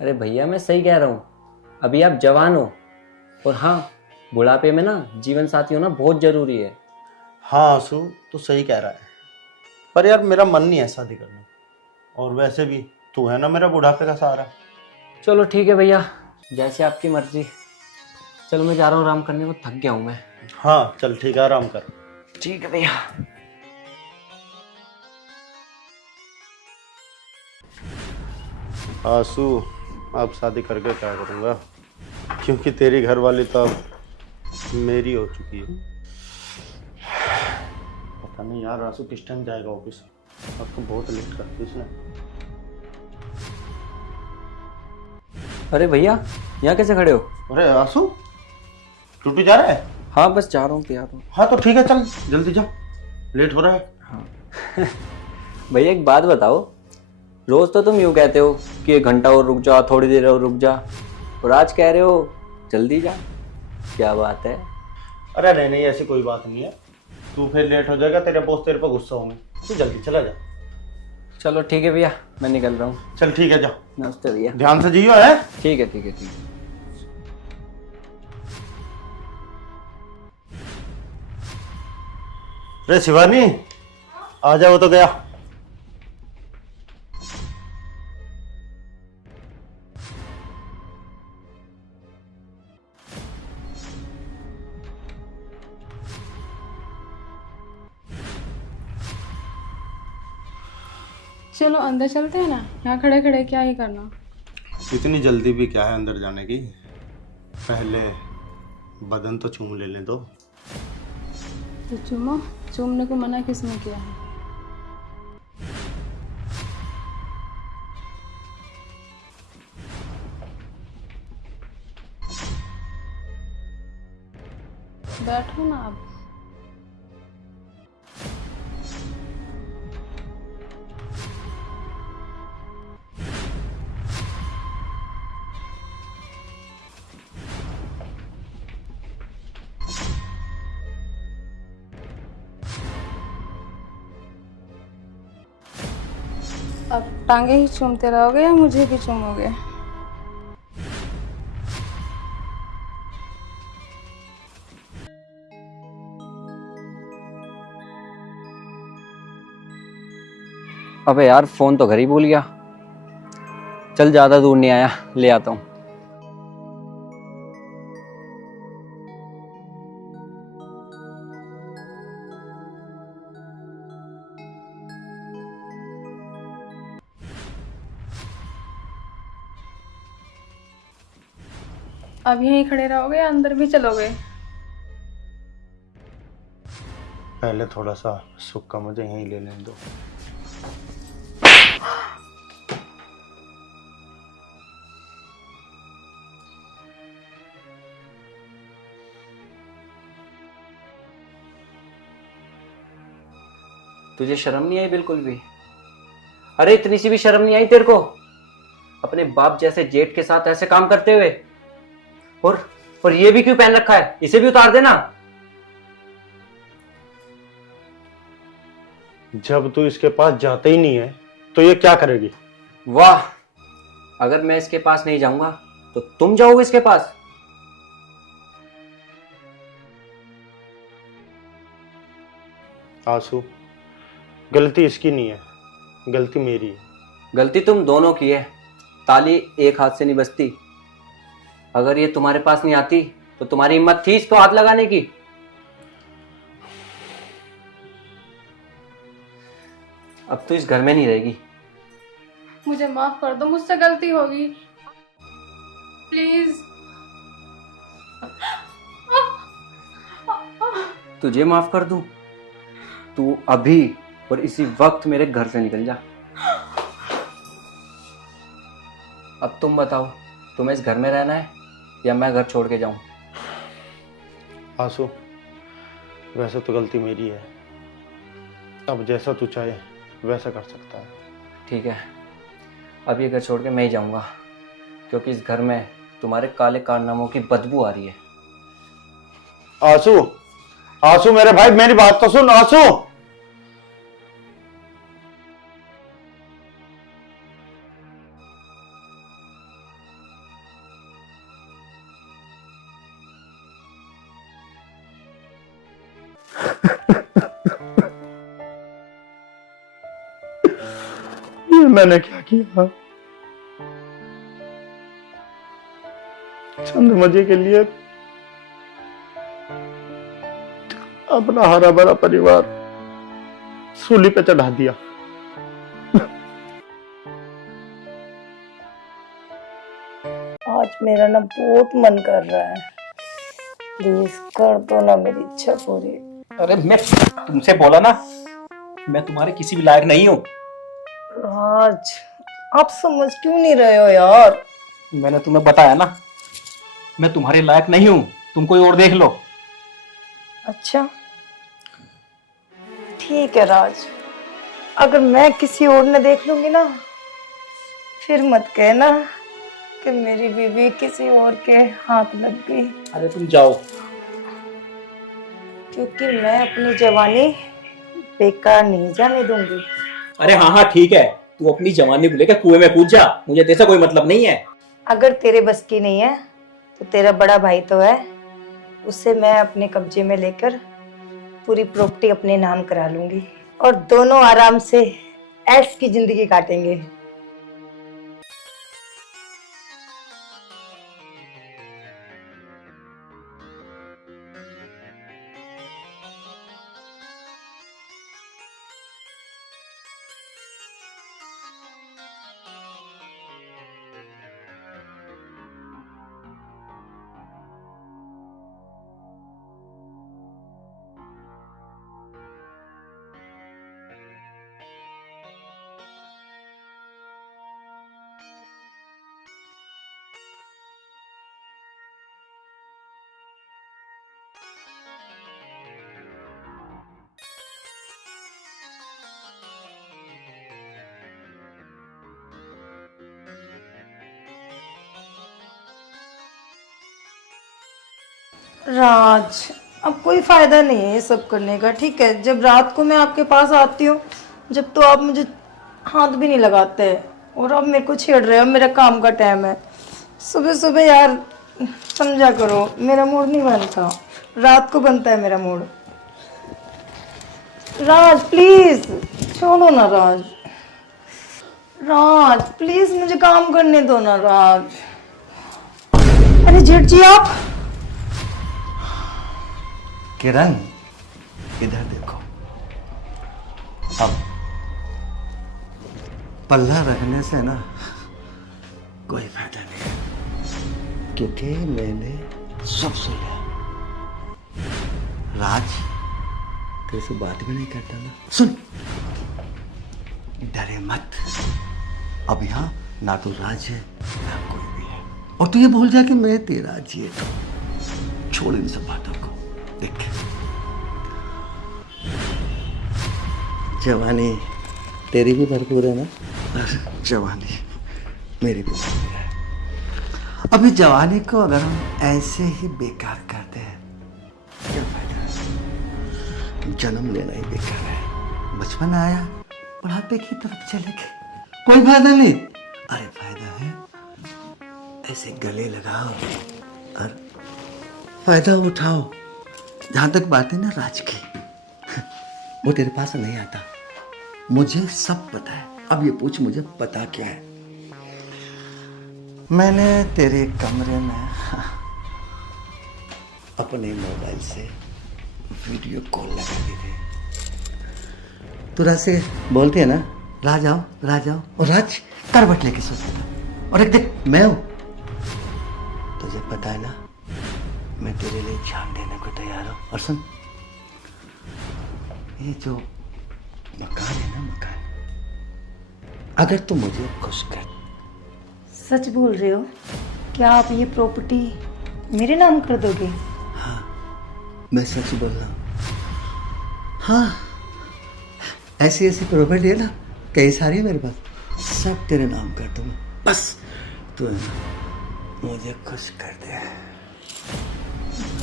अरे भैया मैं सही कह रहा हूँ, अभी आप जवान हो, और हाँ बुढ़ापे में ना जीवन साथी होना बहुत जरूरी है। हाँ आंसू, तू सही कह रहा है, पर यार मेरा मन नहीं है शादी करने, और वैसे भी तू है ना मेरा बुढ़ापे का सहारा। चलो ठीक है भैया, जैसे आपकी मर्जी। चलो मैं जा रहा हूँ आराम करने को, थक गया हूँ मैं। हाँ चल ठीक है, आराम कर। ठीक है भैया। आंसू, अब शादी करके क्या करूँगा, क्योंकि तेरी घरवाली तो अब मेरी हो चुकी है। पता नहीं यार आंसू किस टाइम जाएगा ऑफिस, अब तो बहुत लेट कर दी उसने। अरे भैया यहाँ कैसे खड़े हो? अरे आंसू, ड्यूटी जा रहा है? हाँ बस जा रहा हूँ, तैयार हूँ। हाँ तो ठीक है, चल जल्दी जा, लेट हो रहा है। हाँ भैया एक बात बताओ, रोज तो तुम यूँ कहते हो कि 1 घंटा और रुक जा, थोड़ी देर और रुक जा, और आज कह रहे हो जल्दी जा, क्या बात है? अरे नहीं नहीं, ऐसी कोई बात नहीं है, तू फिर लेट हो जाएगा, तेरे बॉस तेरे पर गुस्सा होंगे, तू जल्दी चला जा। चलो ठीक है भैया, मैं निकल रहा हूँ। चल ठीक है, जा। नमस्ते भैया। ध्यान से जियो है। ठीक है ठीक है ठीक है। अरे शिवानी, आ जाओ तो गया। चलो अंदर चलते हैं ना, यहाँ खड़े खड़े क्या ही करना। इतनी जल्दी भी क्या है अंदर जाने की? पहले बदन तो चूम लेने दो। तो चूमो, चूमने को मना किसने किया है? बैठो ना आप। अब टांगे ही चूमते रहोगे या मुझे भी चूमोगे? अबे यार, फोन तो घर ही भूल गया। चल, ज्यादा दूर नहीं आया, ले आता हूँ। अब यहीं खड़े रहोगे या अंदर भी चलोगे? पहले थोड़ा सा सुख का मुझे यहीं ले लेने दो। तुझे शर्म नहीं आई बिल्कुल भी? अरे इतनी सी भी शर्म नहीं आई तेरे को? अपने बाप जैसे जेठ के साथ ऐसे काम करते हुए। और ये भी क्यों पहन रखा है? इसे भी उतार देना। जब तू इसके पास जाते ही नहीं है तो ये क्या करेगी? वाह, अगर मैं इसके पास नहीं जाऊंगा तो तुम जाओगे इसके पास? आंसू, गलती इसकी नहीं है, गलती मेरी है। गलती तुम दोनों की है। ताली एक हाथ से नहीं बजती। अगर ये तुम्हारे पास नहीं आती तो तुम्हारी हिम्मत थी इस पे हाथ लगाने की? अब तो इस घर में नहीं रहेगी। मुझे माफ कर दो, मुझसे गलती होगी, प्लीज। तुझे माफ कर दूं? तू अभी और इसी वक्त मेरे घर से निकल जा। अब तुम बताओ, तुम्हें इस घर में रहना है या मैं घर छोड़ के जाऊं? आंसू, वैसे तो गलती मेरी है, अब जैसा तू चाहे वैसा कर सकता है। ठीक है, अब ये घर छोड़ के मैं ही जाऊंगा, क्योंकि इस घर में तुम्हारे काले कारनामों की बदबू आ रही है। आंसू, आंसू मेरे भाई, मेरी बात तो सुन आंसू। ये मैंने क्या किया? चंद मजे के लिए अपना हरा भरा परिवार सूली पे चढ़ा दिया। आज मेरा ना बहुत मन कर रहा है, प्लीज कर दो ना मेरी इच्छा पूरी। अरे मैं तुमसे बोला ना, मैं तुम्हारे किसी भी लायक नहीं हूँ। राज, आप समझ क्यों नहीं रहे हो यार? मैंने तुम्हें बताया ना, मैं तुम्हारे लायक नहीं हूँ, तुम कोई और देख लो। अच्छा ठीक है राज, अगर मैं किसी और ने देख लूंगी ना, फिर मत कहना कि मेरी बीवी किसी और के हाथ लग गई। अरे तुम जाओ। क्योंकि मैं अपनी जवानी बेकार नहीं जाने दूंगी। अरे हाँ हाँ ठीक है, तू अपनी जवानी को लेकर कुएं में कूद जा, मुझे तेरा कोई मतलब नहीं है। अगर तेरे बस की नहीं है तो तेरा बड़ा भाई तो है, उसे मैं अपने कब्जे में लेकर पूरी प्रॉपर्टी अपने नाम करा लूंगी और दोनों आराम से ऐश की जिंदगी काटेंगे। राज, अब कोई फायदा नहीं है ये सब करने का, ठीक है? जब रात को मैं आपके पास आती हूँ, जब तो आप मुझे हाथ भी नहीं लगाते, और अब मेरे को छेड़ रहे हो। मेरा काम का टाइम है। सुबह सुबह यार समझा करो, मेरा मूड नहीं बनता, रात को बनता है मेरा मूड। राज प्लीज छोड़ो ना राज। राज प्लीज मुझे काम करने दो ना राज। अरे जेठ जी आप किरण, इधर देखो। अब पल्ला रखने से ना कोई फायदा नहीं है, क्योंकि मैंने सब सुन लिया। राज तेरे से बात भी नहीं करता ना। सुन, डरे मत। अब यहाँ ना तो राज है ना कोई भी है, और तू ये भूल जा कि मैं तेरा जी। छोड़ इन सब बातों को। देख, जवानी तेरी भी भरपूर है ना, और जवानी मेरी भी भरपूर है। अभी जवानी को अगर हम ऐसे ही बेकार करते हैं, क्या फायदा है? जन्म लेना ही बेकार है। बचपन आया, बुढ़ापे की तरफ चले गए, कोई फायदा नहीं। अरे फायदा है, ऐसे गले लगाओ और फायदा उठाओ। जहां तक बात है ना राज की, वो तेरे पास नहीं आता, मुझे सब पता है। अब ये पूछ, मुझे पता क्या है? मैंने तेरे कमरे में अपने मोबाइल से वीडियो कॉल लगा दी थी। तू राज से बोलती है ना, राज आओ राज आओ, और राज करवट लेके सोता था। और एक देख मैं हूं, तुझे पता है ना, मैं तेरे लिए जान देने को तैयार हूं। और सुन, ये जो मकान है ना, मकान, अगर तू मुझे खुश कर। सच बोल रहे हो? क्या आप ये प्रॉपर्टी मेरे नाम कर दोगे? हाँ, मैं सच बोल रहा हूँ। हाँ, ऐसी ऐसी प्रॉपर्टी है ना, कई सारी है मेरे पास, सब तेरे नाम कर दूंगा। बस तू मुझे खुश कर दे,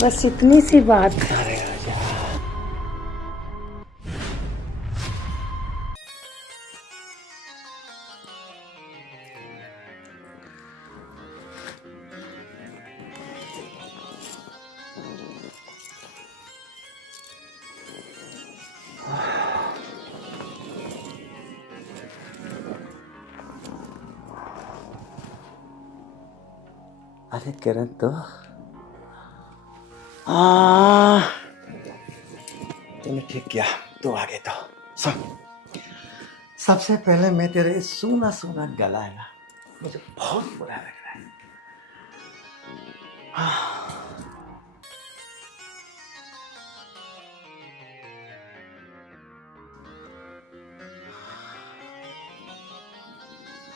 बस इतनी सी बात। अरे आजा। अरे किरण, तो तूने ठीक किया, तू आ गए। तो सुन, सबसे पहले मैं तेरे सूना सूना गला है ना, मुझे बहुत बुरा लग रहा है।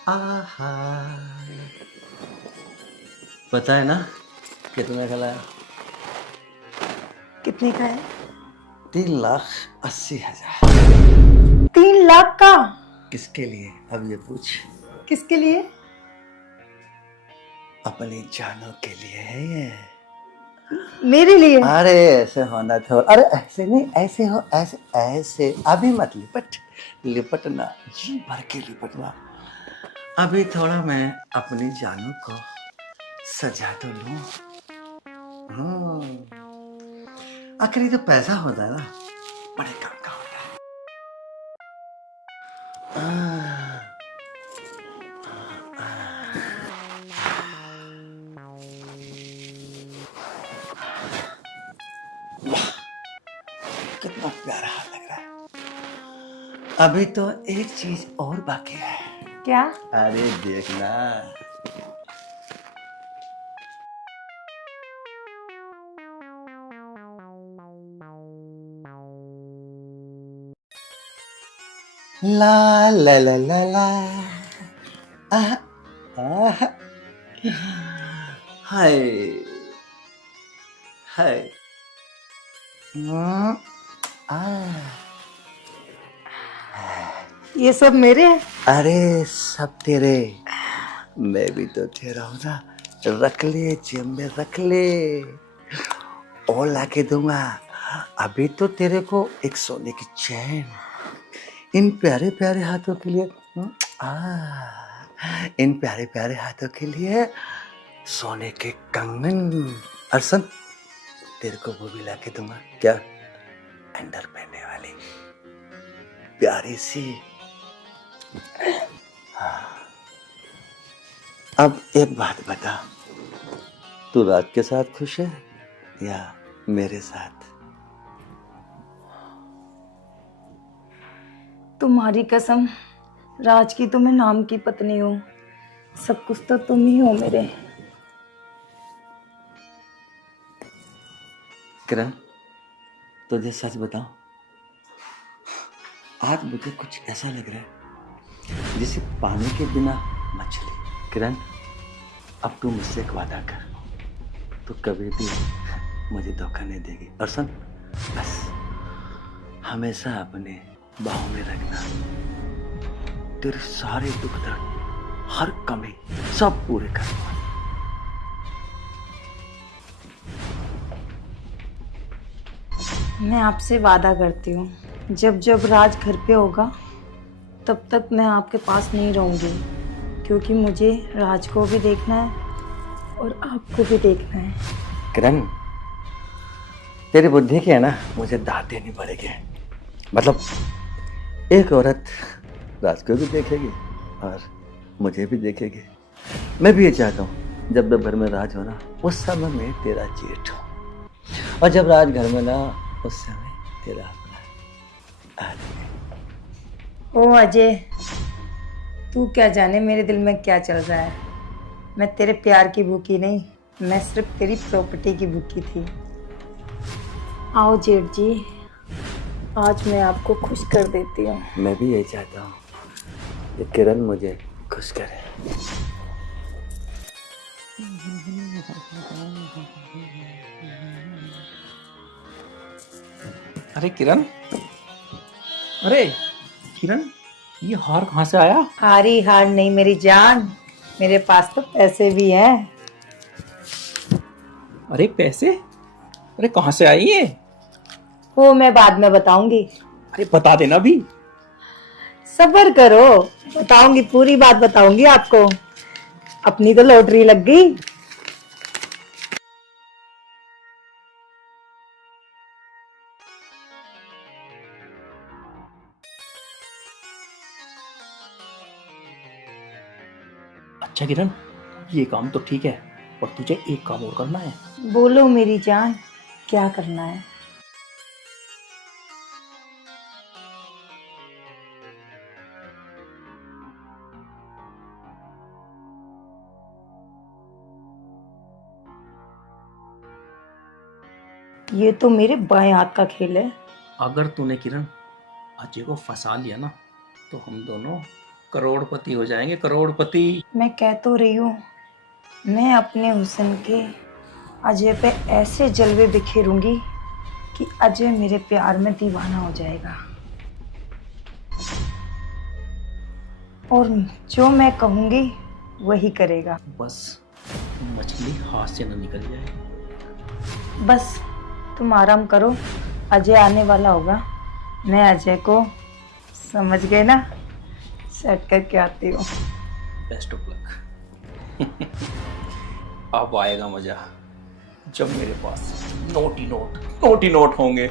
आहा, पता है ना कितना खिलाया? कितने का है? 3,80,000। 3 लाख का? किसके लिए? अब ये पूछ। किसके लिए? अपनी जानों के लिए है ये। मेरे लिए? अरे ऐसे होना था, अरे ऐसे नहीं, ऐसे हो, ऐसे ऐसे। अभी मत लिपट, लिपटना, जी भर के लिपटना। अभी थोड़ा मैं अपनी जानों को सजा तो लूं। आखिर जो पैसा होता है ना, बड़े काम का होता है। वाह, कितना प्यारा हाथ लग रहा है। अभी तो एक चीज और बाकी है। क्या? अरे देखना। ला ला ला ला ला। आह, आह, हाय हाय। आह, ये सब मेरे हैं? अरे सब तेरे। मैं भी तो तेरा हूं ना। रख ले जेब में, रख ले, और लाके दूंगा। अभी तो तेरे को एक सोने की चैन, इन प्यारे प्यारे हाथों के लिए, इन प्यारे प्यारे हाथों के लिए सोने के कंगन। अरसन, तेरे को वो भी लाके दूंगा। क्या? अंडर पहनने वाली प्यारी सी। अब एक बात बता, तू राज के साथ खुश है या मेरे साथ? तुम्हारी कसम, राज की तो मैं नाम की पत्नी हूँ, सब कुछ तो तुम ही हो मेरे। किरण, तुझे सच बताऊं, आज मुझे कुछ ऐसा लग रहा है जैसे पानी के बिना मछली। किरण, अब तू मुझसे एक वादा कर, तू कभी भी मुझे धोखा नहीं देगी। और सुन, बस हमेशा अपने बाहों में रखना। तेरे सारे दुख दर्द, हर कमी सब पूरे करूंगा। मैं आपसे वादा करती हूँ, जब जब राज घर पे होगा तब तक मैं आपके पास नहीं रहूंगी, क्योंकि मुझे राज को भी देखना है और आपको भी देखना है। किरण, तेरी बुद्धि की है ना, मुझे दाद देनी पड़ेगी। मतलब एक औरत राज को भी देखेगी और मुझे भी देखेगी। मैं भी ये चाहता हूँ जब जब घर में राज हो ना, उस समय मैं तेरा जेठ हूँ, और जब राज घर में ना, उस समय तेरा अपना आदमी। ओ अजय, तू क्या जाने मेरे दिल में क्या चल रहा है। मैं तेरे प्यार की भूखी नहीं, मैं सिर्फ तेरी प्रॉपर्टी की भूखी थी। आओ जेठ जी, आज मैं आपको खुश कर देती हूँ। मैं भी यही चाहता हूँ कि किरण मुझे खुश करे। अरे किरण, अरे किरण, ये हार कहाँ से आया? हारी हार नहीं मेरी जान, मेरे पास तो पैसे भी हैं। अरे पैसे? अरे कहाँ से आई ये? वो मैं बाद में बताऊंगी। अरे बता देना भी। सब्र करो, बताऊंगी, पूरी बात बताऊंगी आपको। अपनी तो लॉटरी लग गई। अच्छा किरण, ये काम तो ठीक है, पर तुझे एक काम और करना है। बोलो मेरी जान, क्या करना है? ये तो मेरे बाएं हाथ का खेल है। अगर तूने किरण अजय को फंसा लिया ना, तो हम दोनों करोड़पति हो जाएंगे, करोड़पति। मैं कह तो रही हूँ, मैं अपने हुस्न के अजय पे ऐसे जलवे बिखेरूंगी कि अजय मेरे प्यार में दीवाना हो जाएगा, और जो मैं कहूंगी वही करेगा। बस मछली हाथ से न निकल जाए। बस तुम आराम करो, अजय आने वाला होगा। मैं अजय को, समझ गए ना, सेट करके आती हूँ। Best of luck. अब आएगा मजा, जब मेरे पास नोट ही नोट होंगे।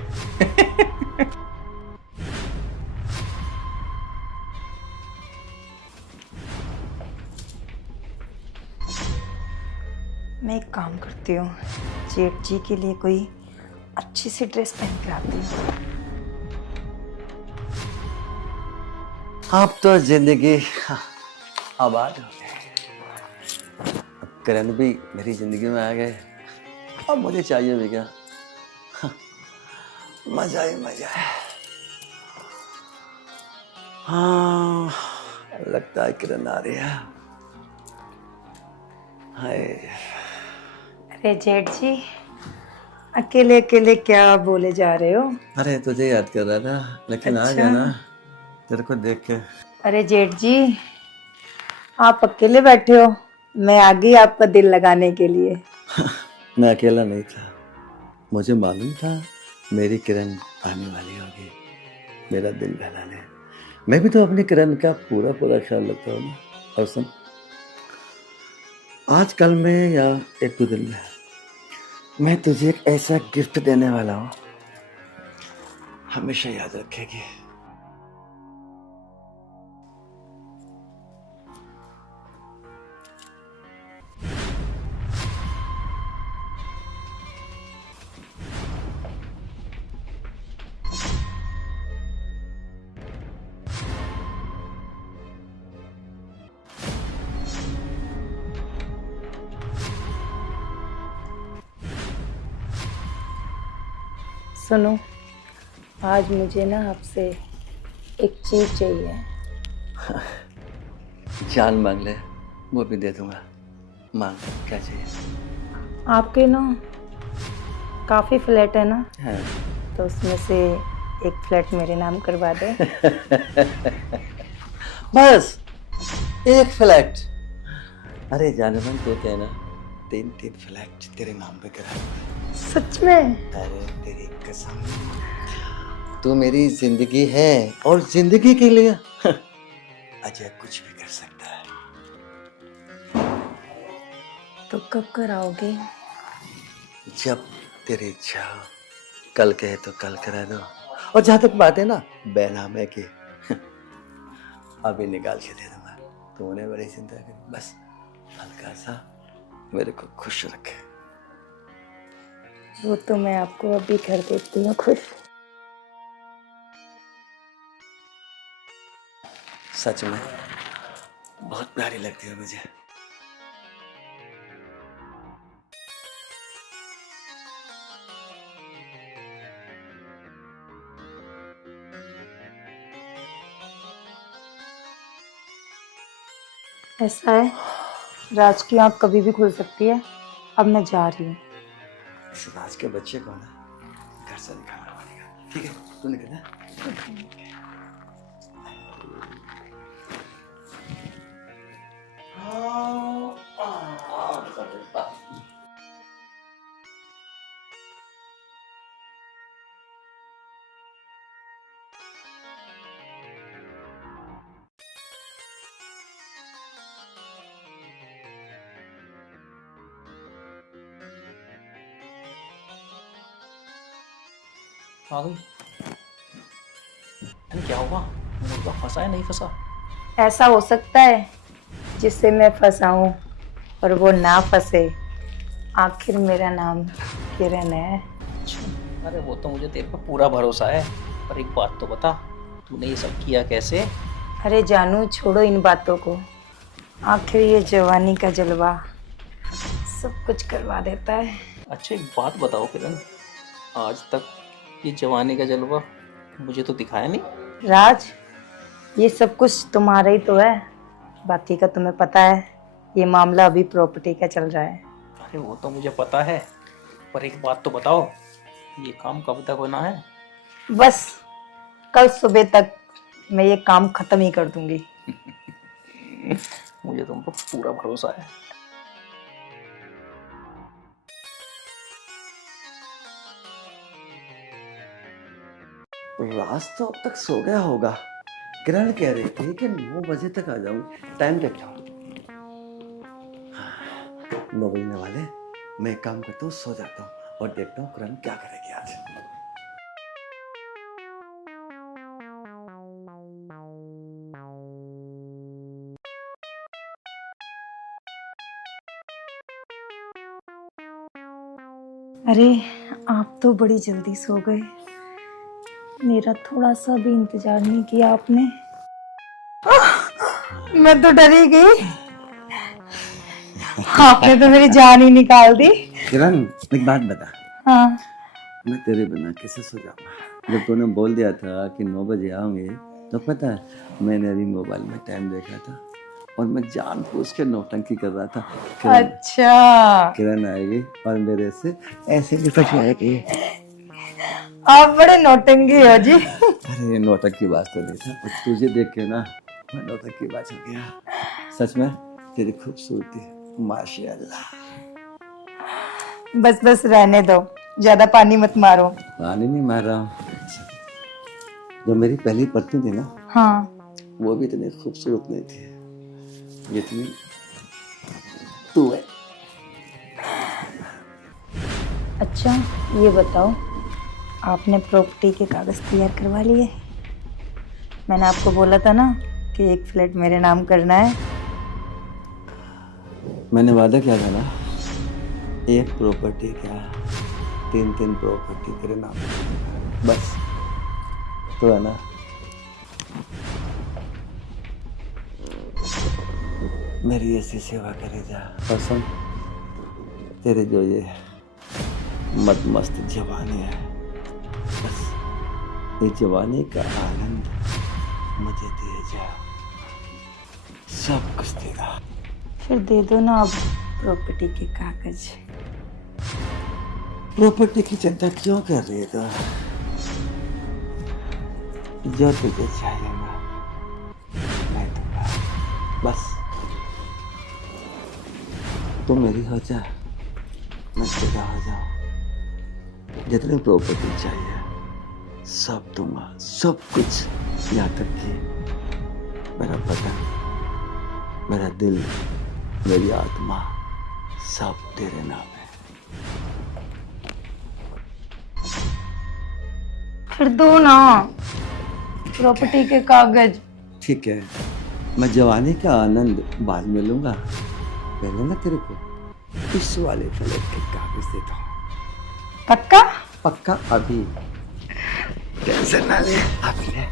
मैं एक काम करती हूँ, जेठ जी के लिए कोई अच्छी सी ड्रेस पहन के आती हूँ। अब तो जिंदगी आबाद हो गई। अब करण भी मेरी जिंदगी में आ गए। अब मुझे चाहिए भी क्या? मजा ही मजा है। हाँ, लगता है किरण आ रही है। हाय, अरे जेठ जी, अकेले अकेले क्या बोले जा रहे हो? अरे तुझे याद कर रहा था, लेकिन आ अच्छा। गया ना तेरे को देख के। अरे जेठ जी, आप अकेले बैठे हो, मैं आ गई आपका दिल लगाने के लिए। मैं अकेला नहीं था, मुझे मालूम था मेरी किरण आने वाली होगी मेरा दिल बहलाने। मैं भी तो अपनी किरण का पूरा पूरा ख्याल रखता हूँ ना। और सुन, आज कल में या एक दो दिन में मैं तुझे एक ऐसा गिफ्ट देने वाला हूँ, हमेशा याद रखेगी। सुनो, आज मुझे ना आपसे एक चीज चाहिए। जान मांग ले, वो भी दे दूंगा। मांग, क्या चाहिए? आपके ना काफी फ्लैट है ना, हाँ। तो उसमें से एक फ्लैट मेरे नाम करवा दे। बस एक फ्लैट? अरे जाने मन, तो क्या ना, तीन तीन फ्लैट तेरे नाम पे करा दूंगा। सच में? अरे तेरी कसम, तू मेरी जिंदगी है और जिंदगी के लिए अजय कुछ भी कर सकता है। तो कब कराओगे? जब तेरी इच्छा हो। कल कहे तो कल करा दो। और जहां तक बात है ना बेनामे की, अभी निकाल के दे दूंगा। तूने बड़ी चिंता करी, बस हल्का सा मेरे को खुश रखे। वो तो मैं आपको अभी कर देती हूँ खुश। सच में बहुत प्यारी लगती है मुझे। ऐसा है, राज की आँख कभी भी खुल सकती है। अब मैं जा रही हूँ। इस राज के बच्चे को ना घर से निकालना पड़ेगा। ठीक है, तू निकल। आ गई। अरे क्या हुआ, मुर्गा फंसा है नहीं फंसा? ऐसा हो सकता है जिससे मैं फंसाऊं और वो ना फंसे। आखिर मेरा नाम किरण है। अच्छा, अरे वो तो मुझे तेरे पे पूरा भरोसा है, पर एक बात तो बता, तूने ये सब किया कैसे? अरे जानू, छोड़ो इन बातों को। आखिर ये जवानी का जलवा सब कुछ करवा देता है। अच्छा एक बात बताओ किरण, आज तक ये जवानी का जलवा मुझे तो दिखाया नहीं। राज, ये सब कुछ तुम्हारा ही तो है, बाकी का तुम्हें पता है। ये मामला अभी प्रॉपर्टी का चल रहा है। अरे वो तो मुझे पता है, पर एक बात तो बताओ, ये काम कब तक होना है? बस कल सुबह तक मैं ये काम खत्म ही कर दूंगी। मुझे तुम पर पूरा भरोसा है। राज तो अब तक सो गया होगा। किरण कह रही थी कि 9 बजे तक आ जाऊंगी। टाइम देखता हूँ, 9 बजने वाले। मैं एक काम करता हूँ, सो जाता हूँ और देखता हूँ किरण क्या करेगी आज। अरे आप तो बड़ी जल्दी सो गए, मेरा थोड़ा सा भी इंतजार नहीं किया आपने। मैं तो डरी गई, आपने तो मेरी जान ही निकाल दी। किरण एक बात बता, हाँ मैं तेरे बिना कैसे सो जाऊंगा? जब तूने बोल दिया था कि 9 बजे आऊंगे तो पता है मैंने अभी मोबाइल में टाइम देखा था और मैं जानबूझ के नौटंकी कर रहा था। अच्छा, किरण आएगी और मेरे से ऐसे लिपट जाएगी। आप बड़े नौटंकी हो जी। अरे ये नौटंकी बात तो नहीं था, और तुझे देख के ना मैं नौटंकी बात हो गया। सच में तेरी खूबसूरती माशाल्लाह। बस बस रहने दो, ज्यादा पानी मत मारो। पानी नहीं मार रहा हूँ। जो मेरी पहली पत्नी थी ना, हाँ वो भी इतनी खूबसूरत नहीं थी जितनी तू है। अच्छा ये बताओ, आपने प्रॉपर्टी के कागज तैयार करवा लिए? मैंने आपको बोला था ना कि एक फ्लैट मेरे नाम करना है। मैंने वादा किया था ना, एक प्रॉपर्टी क्या 3 प्रॉपर्टी तेरे नाम पे। बस तो है ना। मेरी ऐसी सेवा करे जा। और सुन, तेरे जो ये मस्त जवानी है, बस ये जवानी का आनंद मुझे दिए जा, सब कुछ देगा। फिर दे दो ना अब प्रॉपर्टी के कागज। प्रॉपर्टी की चिंता क्यों कर रही है तो? जो तुझे चाहिए ना मैं दूंगा, बस तू मेरी हो जा, मैं तेरा हो जाऊं। जितनी प्रॉपर्टी चाहिए सब दूंगा, सब कुछ, यहाँ तक कि मेरा बदन, मेरा दिल, मेरी आत्मा, सब तेरे नाम है। फिर दो ना प्रॉपर्टी के कागज। ठीक है, मैं जवानी का आनंद बाद में लूंगा, पहले ना तेरे को इस वाले फ्लैट के कागज देता हूँ। पक्का? पक्का अभी, टेंशन ना ले, अभी ले।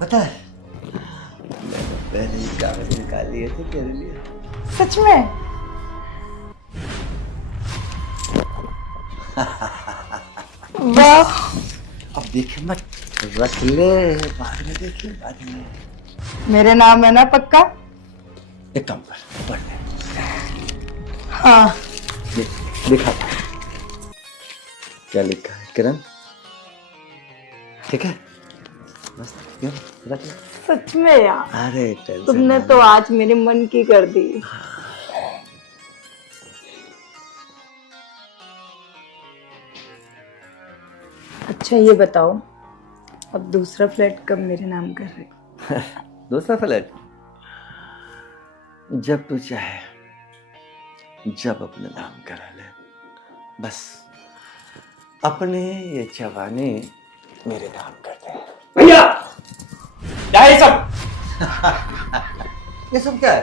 पता है मैंने पहले ही कागज निकाल लिए थे तेरे लिए। सच में? वाह, अब देखे मत, रख ले, बाद में देखिए, बाद में। मेरे नाम है ना पक्का? एक काम कर, पढ़ ले। हाँ दिखा क्या लिखा है किरण? ठीक है, मस्त, रख ले। सच में यार, अरे टेंशन तुमने ना तो ले। आज मेरे मन की कर दी। अच्छा ये बताओ, अब दूसरा फ्लैट कब मेरे नाम कर रहे हो? दूसरा फ्लैट जब तू चाहे, जब अपने नाम करा ले, बस अपने ये जवानी मेरे नाम कर दे। भैया क्या है सब? ये सब क्या है?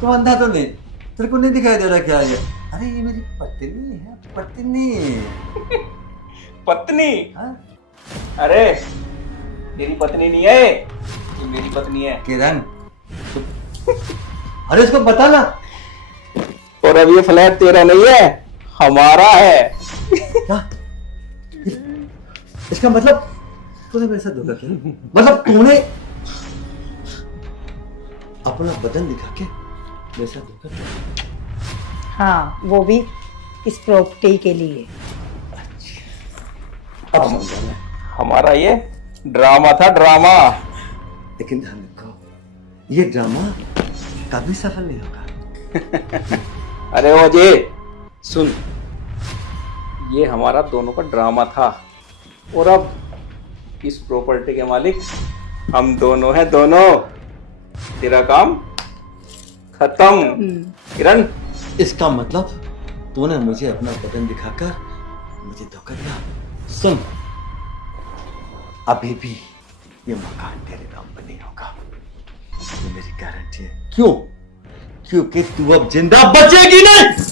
तू अंधा तो नहीं? तेरे को नहीं दिखाई दे रहा क्या ये? अरे ये मेरी पत्नी है, पत्नी। पत्नी? हाँ? अरे तेरी पत्नी नहीं है, ये मेरी पत्नी है। किरण, अरे इसको बता ना। और अब ये फ्लैट तेरा नहीं है, हमारा है। क्या? इसका मतलब तूने मेरे साथ धोखा किया? मतलब तूने अपना बदन दिखा के मेरे साथ धोखा किया? हाँ, वो भी इस प्रॉपर्टी के लिए। अब समझा मैं। हमारा ये ड्रामा था, ड्रामा। लेकिन ध्यान रखो, ये ड्रामा कभी सफल नहीं होगा। अरे वो जी सुन, ये हमारा दोनों का ड्रामा था और अब इस प्रॉपर्टी के मालिक हम दोनों हैं, दोनों। तेरा काम खत्म किरण। इसका मतलब तूने मुझे अपना बदन दिखाकर मुझे धोखा दिया। सुन, अभी भी ये मकान तेरे नाम पर नहीं होगा, ये मेरी गारंटी है। क्यों? क्योंकि तू अब जिंदा बचेगी नहीं।